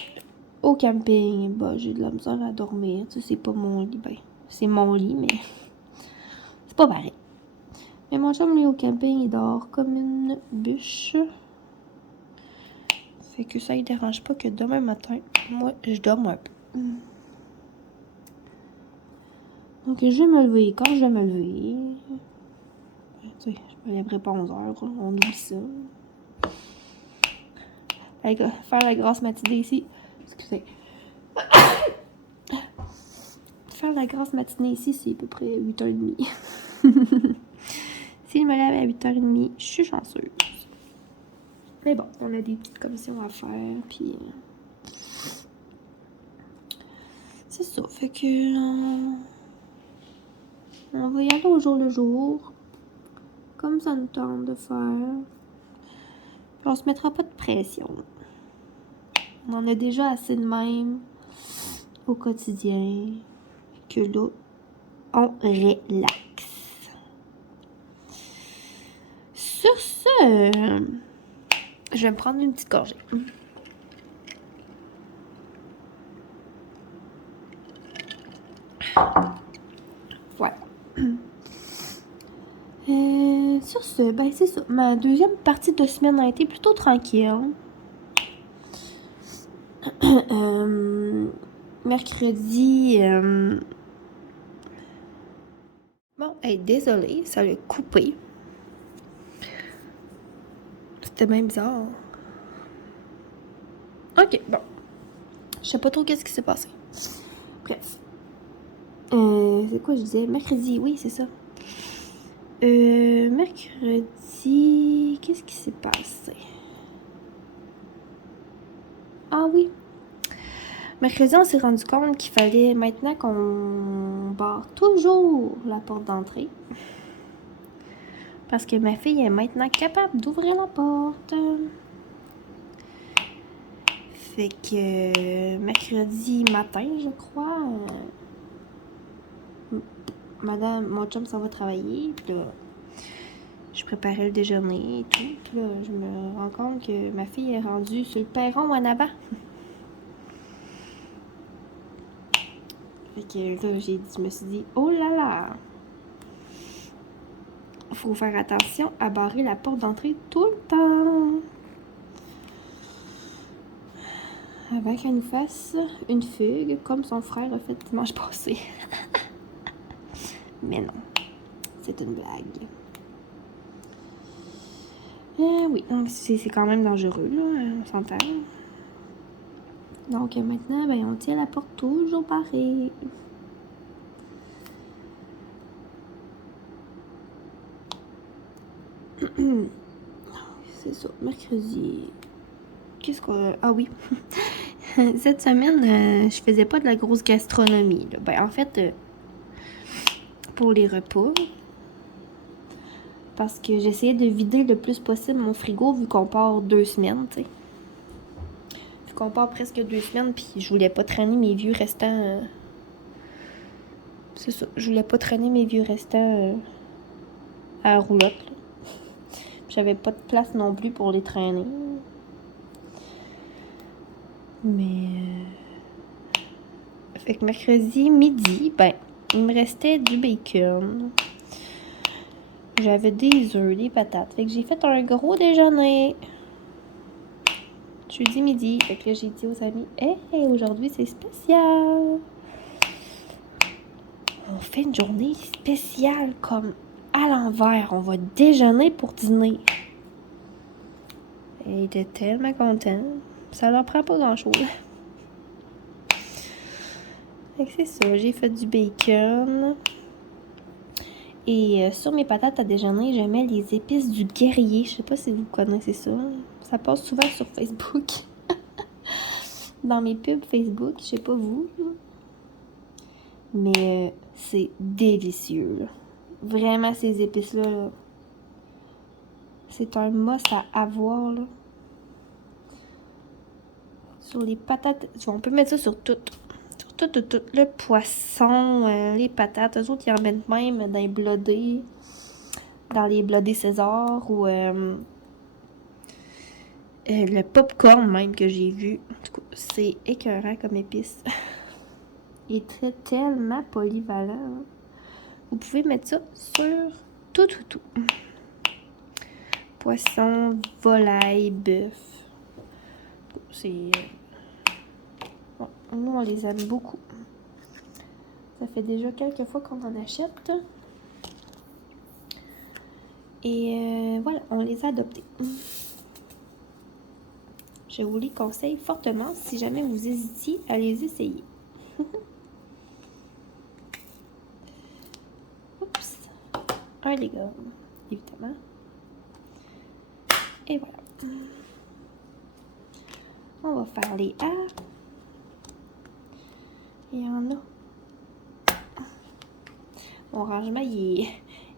au camping, bah, j'ai de la misère à dormir. Tu sais, c'est pas mon lit. Ben, c'est mon lit, mais c'est pas pareil. Mais mon chum, lui, au camping, il dort comme une bûche. Fait que ça, il dérange pas que demain matin, moi, je dorme un peu. Donc, je vais me lever quand je vais me lever. Tu sais, je me lèverai pas à 11h, on oublie ça. Faire la grasse matinée ici. Excusez. Faire la grasse matinée ici, c'est à peu près 8h30. S'il me lève à 8h30, je suis chanceuse. Mais bon, on a des petites commissions à faire, puis c'est ça. Fait que on va y aller au jour le jour. Comme ça nous tente de faire. Puis on se mettra pas de pression. On en a déjà assez de même au quotidien. Que là, on relaxe. Sur ce, je vais me prendre une petite gorgée. Voilà. Sur ce, ben c'est ça. Ma deuxième partie de semaine a été plutôt tranquille. Mercredi. Bon, hey, désolée, ça l'a coupé. C'était même bizarre. Ok, bon. Je sais pas trop qu'est-ce qui s'est passé. Bref. C'est quoi je disais? Mercredi, oui, c'est ça. Mercredi, qu'est-ce qui s'est passé? Ah oui. Mercredi, on s'est rendu compte qu'il fallait maintenant qu'on barre toujours la porte d'entrée. Parce que ma fille est maintenant capable d'ouvrir la porte. Fait que mercredi matin, je crois, mon chum s'en va travailler. Puis là, je préparais le déjeuner et tout. Puis là, je me rends compte que ma fille est rendue sur le perron en avant. Fait que là, je me suis dit, oh là là! Faut faire attention à barrer la porte d'entrée tout le temps. Avant qu'elle nous fasse une fugue, comme son frère a fait dimanche passé. Mais non, c'est une blague. Oui, c'est quand même dangereux, là, on s'entend. Donc maintenant, ben, on tient la porte toujours barrée. C'est ça, mercredi. Qu'est-ce qu'on... Ah oui. Cette semaine, je faisais pas de la grosse gastronomie, là. Ben, en fait, pour les repas, parce que j'essayais de vider le plus possible mon frigo vu qu'on part 2 semaines, tu sais. Vu qu'on part presque 2 semaines, puis je voulais pas traîner mes vieux restants... C'est ça, je voulais pas traîner mes vieux restants à la roulotte, là. J'avais pas de place non plus pour les traîner. Mais... Fait que mercredi midi, ben, il me restait du bacon. J'avais des œufs, des patates. Fait que j'ai fait un gros déjeuner. Jeudi midi. Fait que là, j'ai dit aux amis, hey, aujourd'hui, c'est spécial. On fait une journée spéciale comme à l'envers. On va déjeuner pour dîner. Et ils étaient tellement contents. Ça leur prend pas grand-chose. Fait que c'est ça. J'ai fait du bacon. Et sur mes patates à déjeuner, je mets les épices du guerrier. Je sais pas si vous connaissez ça. Ça passe souvent sur Facebook. Dans mes pubs Facebook, je sais pas vous. Mais c'est délicieux. Là. Vraiment, ces épices-là, là, c'est un must à avoir. Là. Sur les patates, on peut mettre ça sur tout. Sur tout. Le poisson, les patates. Eux autres, ils en mettent même dans les blodés. Dans les blodés César ou le popcorn même que j'ai vu. En tout cas, c'est écœurant comme épice. Il est tellement polyvalent. Hein. Vous pouvez mettre ça sur tout. Poisson, volaille, bœuf. C'est... Bon, nous, on les aime beaucoup. Ça fait déjà quelques fois qu'on en achète. Et voilà, on les a adoptés. Je vous les conseille fortement si jamais vous hésitiez à les essayer. Oups. Un légume, évidemment. Et voilà. On va faire les A. Il y en a. Mon rangement, il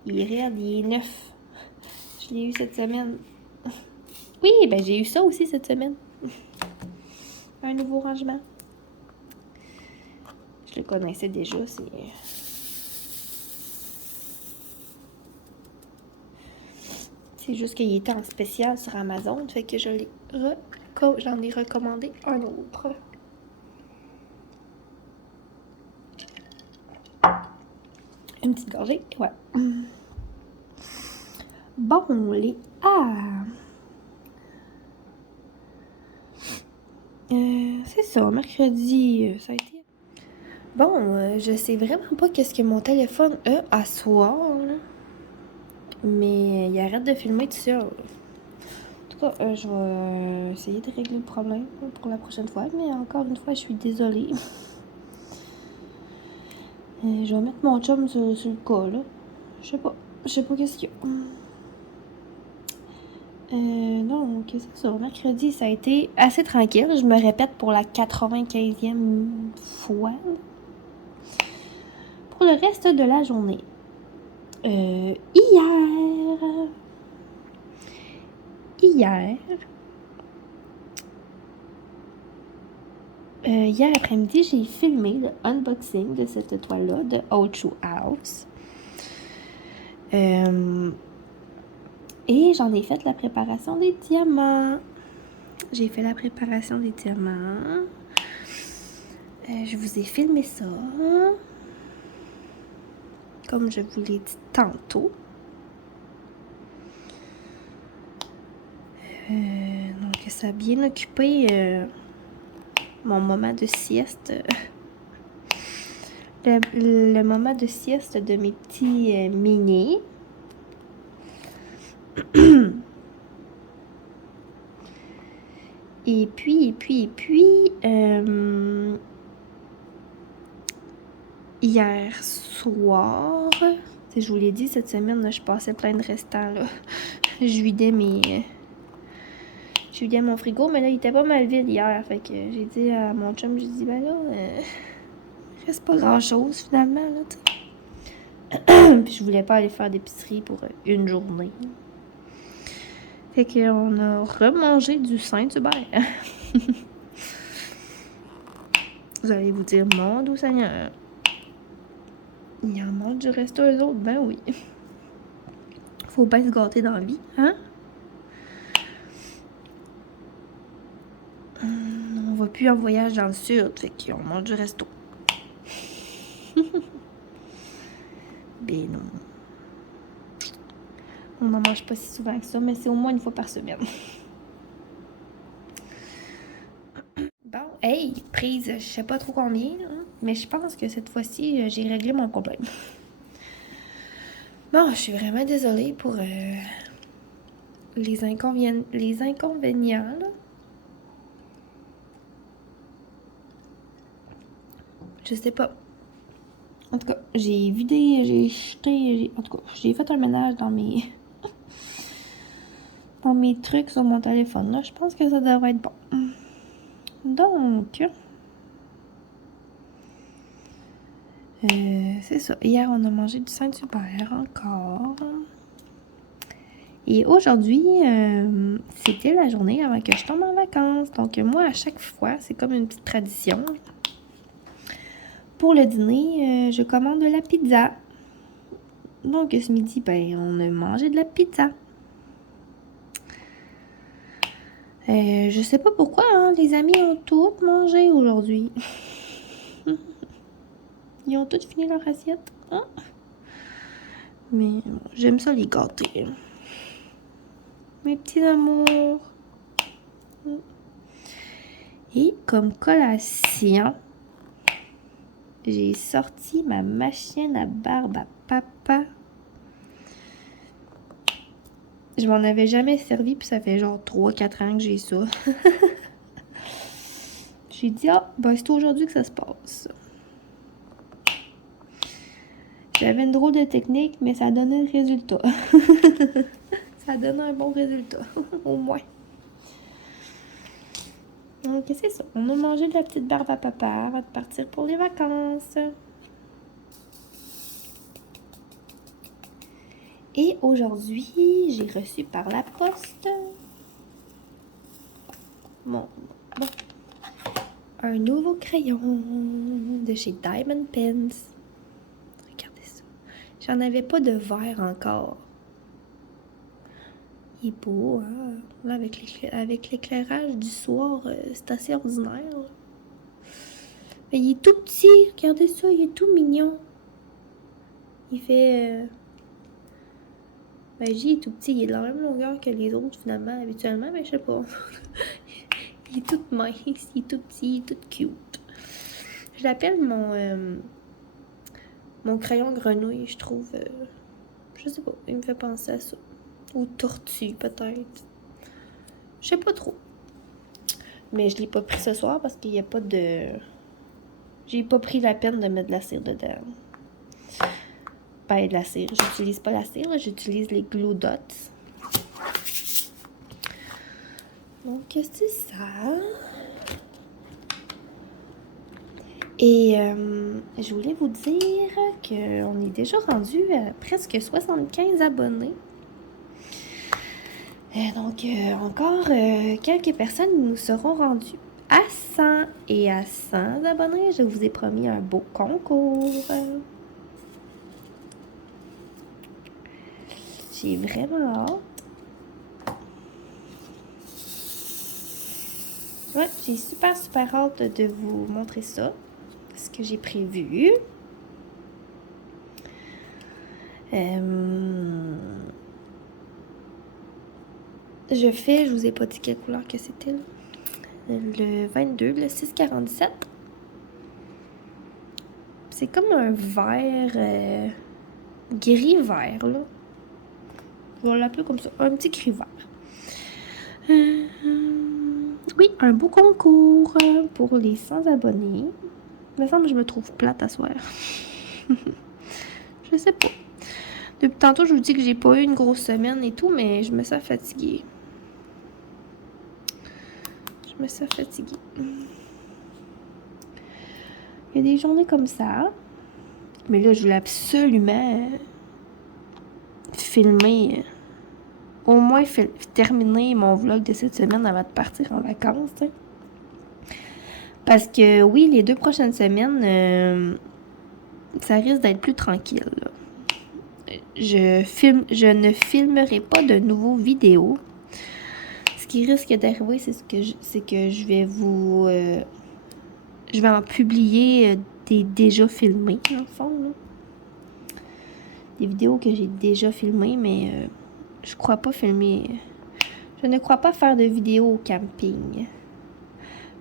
est raide, il est neuf. Je l'ai eu cette semaine. Oui, ben j'ai eu ça aussi cette semaine. Un nouveau rangement. Je le connaissais déjà, c'est juste qu'il était en spécial sur Amazon, fait que j'en ai recommandé un autre. Une petite gorgée, ouais. Bon, c'est ça, mercredi, ça a été... Bon, je sais vraiment pas qu'est-ce que mon téléphone a à soir, là. Mais il arrête de filmer tout seul. En tout cas, je vais essayer de régler le problème pour la prochaine fois. Mais encore une fois, je suis désolée. Je vais mettre mon chum sur le cas, là. Je sais pas qu'est-ce qu'il y a. Donc, c'est ça. Mercredi, ça a été assez tranquille. Je me répète pour la 95e fois. Pour le reste de la journée. Hier après-midi, j'ai filmé le unboxing de cette toile-là de Old Shoe House. Et j'en ai fait la préparation des diamants. J'ai fait la préparation des diamants. Je vous ai filmé ça. Comme je vous l'ai dit tantôt. Donc, ça a bien occupé mon moment de sieste. Le moment de sieste de mes petits mini. Et puis, hier soir, je vous l'ai dit, cette semaine, là, je passais plein de restants, là. Je vidais mon frigo, mais là, il était pas mal vide hier. Fait que j'ai dit à mon chum, j'ai dit, ben là, il reste pas grand-chose, finalement, là, tu sais. Puis je voulais pas aller faire d'épicerie pour une journée. Fait qu'on a remangé du Saint-Hubert. Vous allez vous dire, mon doux Seigneur, il en mange du resto eux autres? Ben oui. Faut pas se gâter dans la vie, hein? On va plus en voyage dans le sud, fait qu'on mange du resto. Ben non. On n'en mange pas si souvent que ça, mais c'est au moins une fois par semaine. Bon, hey, prise, je sais pas trop combien, hein, mais je pense que cette fois-ci, j'ai réglé mon problème. Bon, je suis vraiment désolée pour les inconvénients, là. Je sais pas. En tout cas, j'ai vidé, j'ai jeté, en tout cas, j'ai fait un ménage dans mes trucs sur mon téléphone, là. Je pense que ça devrait être bon. Donc, c'est ça. Hier, on a mangé du Saint-Hubert encore. Et aujourd'hui, c'était la journée avant que je tombe en vacances. Donc, moi, à chaque fois, c'est comme une petite tradition. Pour le dîner, je commande de la pizza. Donc, ce midi, ben, on a mangé de la pizza. Je sais pas pourquoi, hein, les amis ont tout mangé aujourd'hui. Ils ont tous fini leur assiette. Hein? Mais bon, j'aime ça les gâter. Mes petits amours. Et comme collation, j'ai sorti ma machine à barbe à papa. Je m'en avais jamais servi, puis ça fait genre 3-4 ans que j'ai ça. J'ai dit, ben c'est aujourd'hui que ça se passe. J'avais une drôle de technique, mais ça a donné le résultat. Ça a donné un bon résultat, au moins. Donc, c'est ça. On a mangé de la petite barbe à papa avant de partir pour les vacances. Et aujourd'hui, j'ai reçu par la poste un nouveau crayon de chez Diamond Pens. Regardez ça. J'en avais pas de vert encore. Il est beau, hein? Là, avec l'éclairage du soir, c'est assez ordinaire. Là. Mais il est tout petit. Regardez ça, il est tout mignon. Il fait... Ben, il est tout petit. Il est de la même longueur que les autres, finalement, habituellement, mais je sais pas. Il est tout mince, il est tout petit, il est tout cute. Je l'appelle mon crayon grenouille, je trouve. Je sais pas, il me fait penser à ça. Ou tortue, peut-être. Je sais pas trop. Mais je l'ai pas pris ce soir parce qu'il y a pas de... J'ai pas pris la peine de mettre de la cire dedans. Ben, de la cire. J'utilise pas la cire, j'utilise les glue dots. Donc, c'est ça. Et je voulais vous dire qu'on est déjà rendu à presque 75 abonnés. Donc, encore quelques personnes nous seront rendues à 100. Et à 100 abonnés, je vous ai promis un beau concours. J'ai vraiment hâte. Ouais, j'ai super hâte de vous montrer ça. Ce que j'ai prévu. Je vous ai pas dit quelle couleur que c'était. Le 22, le 647. C'est comme un vert gris-vert, là. Je vais l'appeler comme ça, un petit gris-vert. Oui, un beau concours pour les 100 abonnés. Il me semble que je me trouve plate à soir. Je sais pas. Depuis tantôt, je vous dis que j'ai pas eu une grosse semaine et tout, mais je me sens fatiguée. Il y a des journées comme ça. Mais là, je voulais absolument filmer, au moins terminer mon vlog de cette semaine avant de partir en vacances. T'sais. Parce que oui, les 2 prochaines semaines, ça risque d'être plus tranquille. Là. Je ne filmerai pas de nouveaux vidéos. Ce qui risque d'arriver, c'est que je vais je vais en publier des déjà filmés, en fond. Là. Des vidéos que j'ai déjà filmées, mais je ne crois pas faire de vidéos au camping.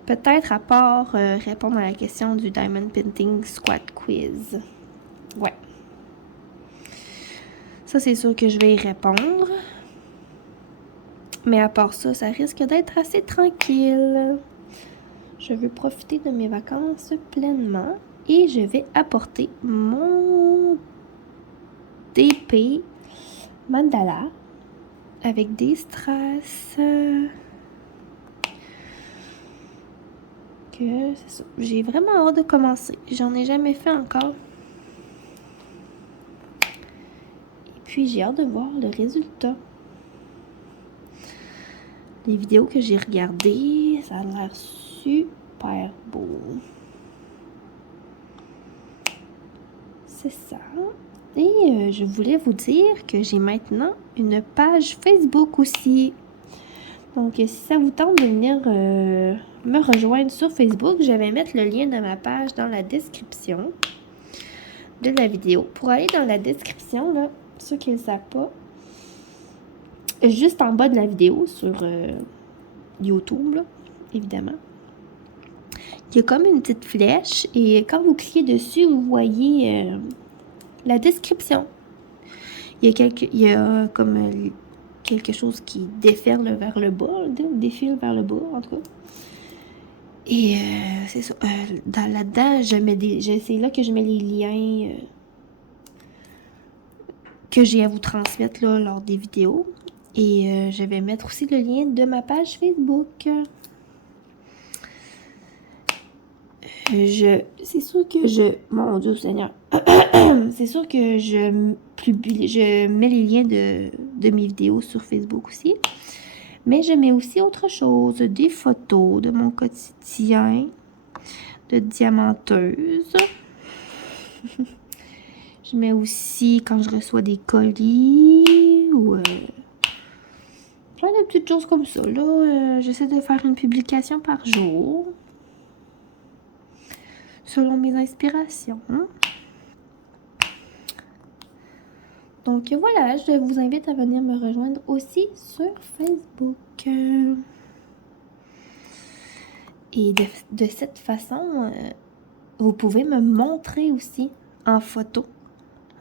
Peut-être à part répondre à la question du Diamond Painting Squad Quiz. Ouais. Ça, c'est sûr que je vais y répondre. Mais à part ça, ça risque d'être assez tranquille. Je veux profiter de mes vacances pleinement. Et je vais apporter mon DP mandala avec des strass. C'est ça. J'ai vraiment hâte de commencer. J'en ai jamais fait encore. Et puis j'ai hâte de voir le résultat. Les vidéos que j'ai regardées, ça a l'air super beau. C'est ça. Et je voulais vous dire que j'ai maintenant une page Facebook aussi. Donc, si ça vous tente de venir me rejoindre sur Facebook, je vais mettre le lien de ma page dans la description de la vidéo. Pour aller dans la description, là, ceux qui ne le savent pas, juste en bas de la vidéo sur YouTube, là, évidemment, il y a comme une petite flèche et quand vous cliquez dessus, vous voyez la description. Il y a comme quelque chose qui défile vers le bas, en tout cas. Et c'est ça. Là-dedans, c'est là que je mets les liens que j'ai à vous transmettre là, lors des vidéos. Et je vais mettre aussi le lien de ma page Facebook. C'est sûr que mon Dieu Seigneur, c'est sûr que je mets les liens de mes vidéos sur Facebook aussi. Mais je mets aussi autre chose, des photos de mon quotidien, de diamanteuse. Je mets aussi quand je reçois des colis ou plein de petites choses comme ça. Là, j'essaie de faire une publication par jour selon mes inspirations. Donc voilà, je vous invite à venir me rejoindre aussi sur Facebook. Et de cette façon, vous pouvez me montrer aussi en photo.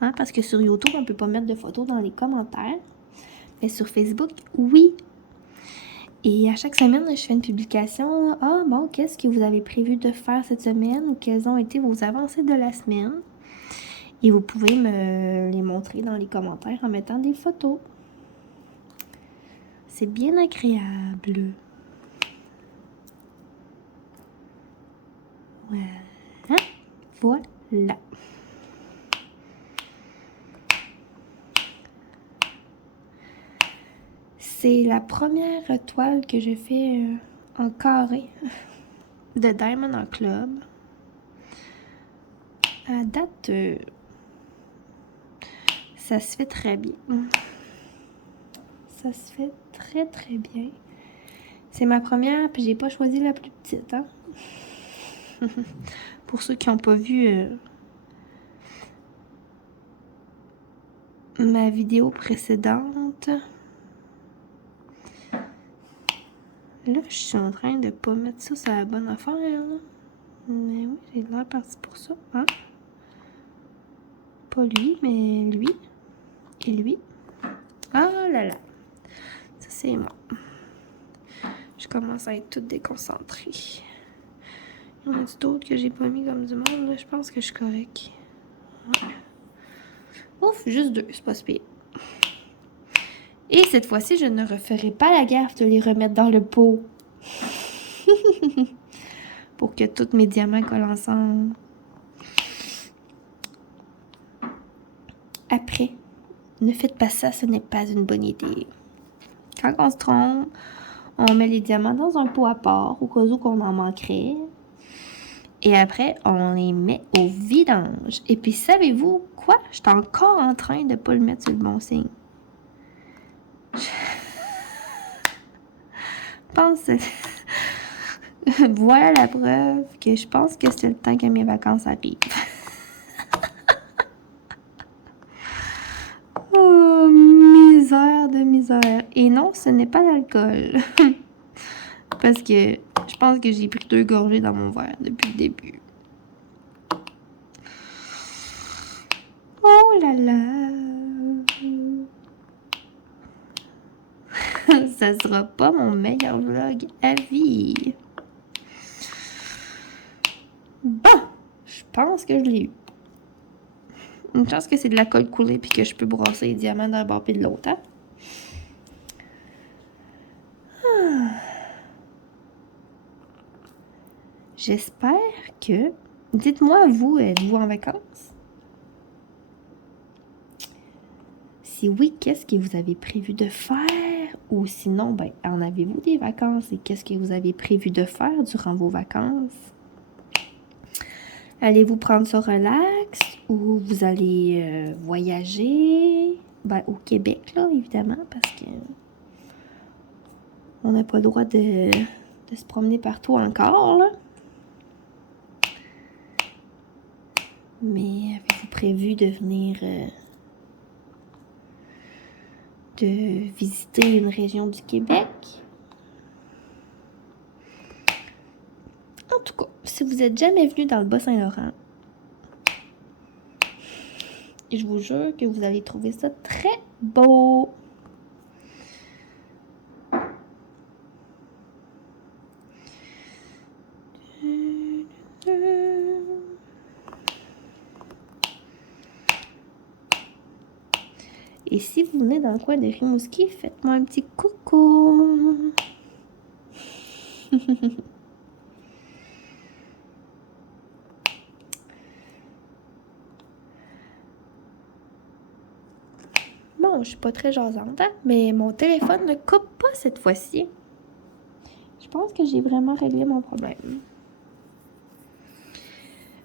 Hein, parce que sur YouTube, on ne peut pas mettre de photos dans les commentaires. Mais sur Facebook, oui. Et à chaque semaine, je fais une publication. Ah bon, qu'est-ce que vous avez prévu de faire cette semaine ou quelles ont été vos avancées de la semaine? Et vous pouvez me les montrer dans les commentaires en mettant des photos. C'est bien agréable. Voilà. C'est la première toile que je fais en carré de Diamond Art Club. À date, ça se fait très bien. Ça se fait très très bien. C'est ma première, puis j'ai pas choisi la plus petite. Hein? Pour ceux qui n'ont pas vu ma vidéo précédente. Là, je suis en train de pas mettre ça sur la bonne affaire. Là. Mais oui, j'ai l'air parti pour ça. Hein? Pas lui, mais lui. Et lui. Ah là là. Ça, c'est moi. Je commence à être toute déconcentrée. Il y en a d'autres que j'ai pas mis comme du monde. Là. Je pense que je suis correcte. Ouais. Ouf, juste 2. C'est pas si pire. Et cette fois-ci, je ne referai pas la gaffe de les remettre dans le pot. Pour que tous mes diamants collent ensemble. Après, ne faites pas ça, ce n'est pas une bonne idée. Quand on se trompe, on met les diamants dans un pot à part, au cas où qu'on en manquerait. Et après, on les met au vidange. Et puis, savez-vous quoi? Je suis encore en train de ne pas le mettre sur le bon signe. Je pense... Voilà la preuve que je pense que c'est le temps que mes vacances arrivent. Oh, misère de misère. Et non, ce n'est pas l'alcool. Parce que je pense que j'ai pris 2 gorgées dans mon verre depuis le début. Oh là là. Ça sera pas mon meilleur vlog à vie. Bon, je pense que je l'ai eu. Une chance que c'est de la colle coulée puis que je peux brasser les diamants d'un bord et de l'autre. Hein? J'espère que... Dites-moi, vous, êtes-vous en vacances? Si oui, qu'est-ce que vous avez prévu de faire? Ou sinon, ben, en avez-vous des vacances? Et qu'est-ce que vous avez prévu de faire durant vos vacances? Allez-vous prendre ça relax? Ou vous allez voyager? Ben, au Québec, là, évidemment, parce que on n'a pas le droit de se promener partout encore, là. Mais avez-vous prévu de venir de visiter une région du Québec? En tout cas, si vous n'êtes jamais venu dans le Bas-Saint-Laurent, je vous jure que vous allez trouver ça très beau. Et si vous venez dans le coin de Rimouski, faites-moi un petit coucou. Bon, je suis pas très jasante, hein, mais mon téléphone ne coupe pas cette fois-ci. Je pense que j'ai vraiment réglé mon problème.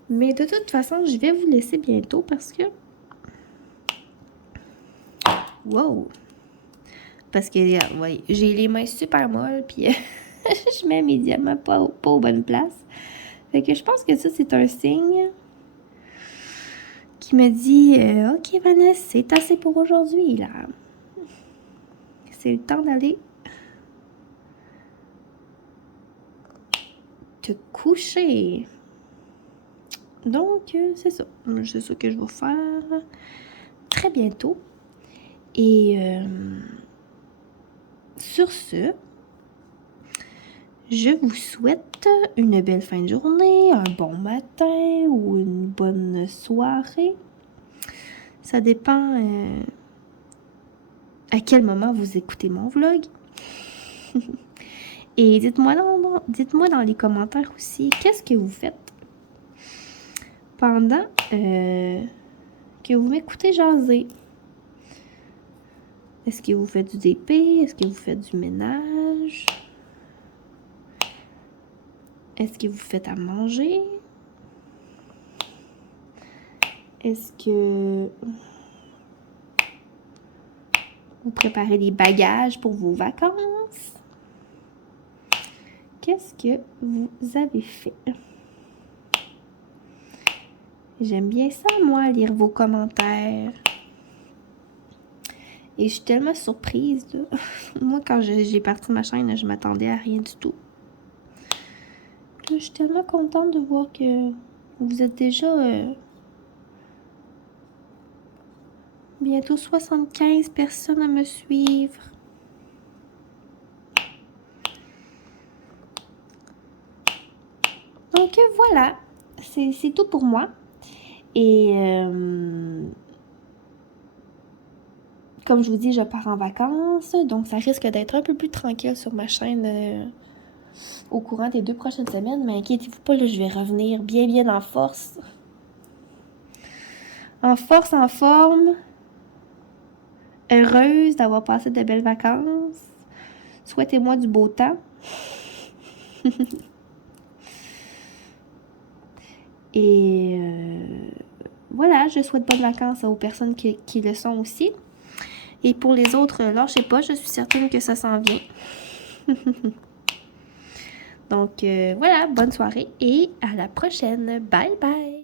Mais de toute façon, je vais vous laisser bientôt parce que... Wow! Parce que, ouais, j'ai les mains super molles, puis je mets mes diamants pas aux bonnes places. Fait que je pense que ça, c'est un signe qui me dit « Ok, Vanessa, c'est assez pour aujourd'hui, là. C'est le temps d'aller te coucher. » Donc, c'est ça. C'est ça que je vais faire très bientôt. Et sur ce, je vous souhaite une belle fin de journée, un bon matin ou une bonne soirée. Ça dépend à quel moment vous écoutez mon vlog. Et dites-moi dans les commentaires aussi, qu'est-ce que vous faites pendant que vous m'écoutez jaser. Est-ce que vous faites du DP? Est-ce que vous faites du ménage? Est-ce que vous faites à manger? Est-ce que vous préparez des bagages pour vos vacances? Qu'est-ce que vous avez fait? J'aime bien ça, moi, lire vos commentaires. Et je suis tellement surprise, là. Moi, quand j'ai parti ma chaîne, je m'attendais à rien du tout. Je suis tellement contente de voir que vous êtes déjà bientôt 75 personnes à me suivre. Donc voilà, c'est tout pour moi. Et comme je vous dis, je pars en vacances, donc ça risque d'être un peu plus tranquille sur ma chaîne au courant des 2 prochaines semaines. Mais inquiétez-vous pas, là, je vais revenir bien en force. En force, en forme. Heureuse d'avoir passé de belles vacances. Souhaitez-moi du beau temps. Et voilà, je souhaite bonnes vacances aux personnes qui le sont aussi. Et pour les autres, lâchez pas, je suis certaine que ça s'en vient. Donc voilà, bonne soirée et à la prochaine. Bye bye!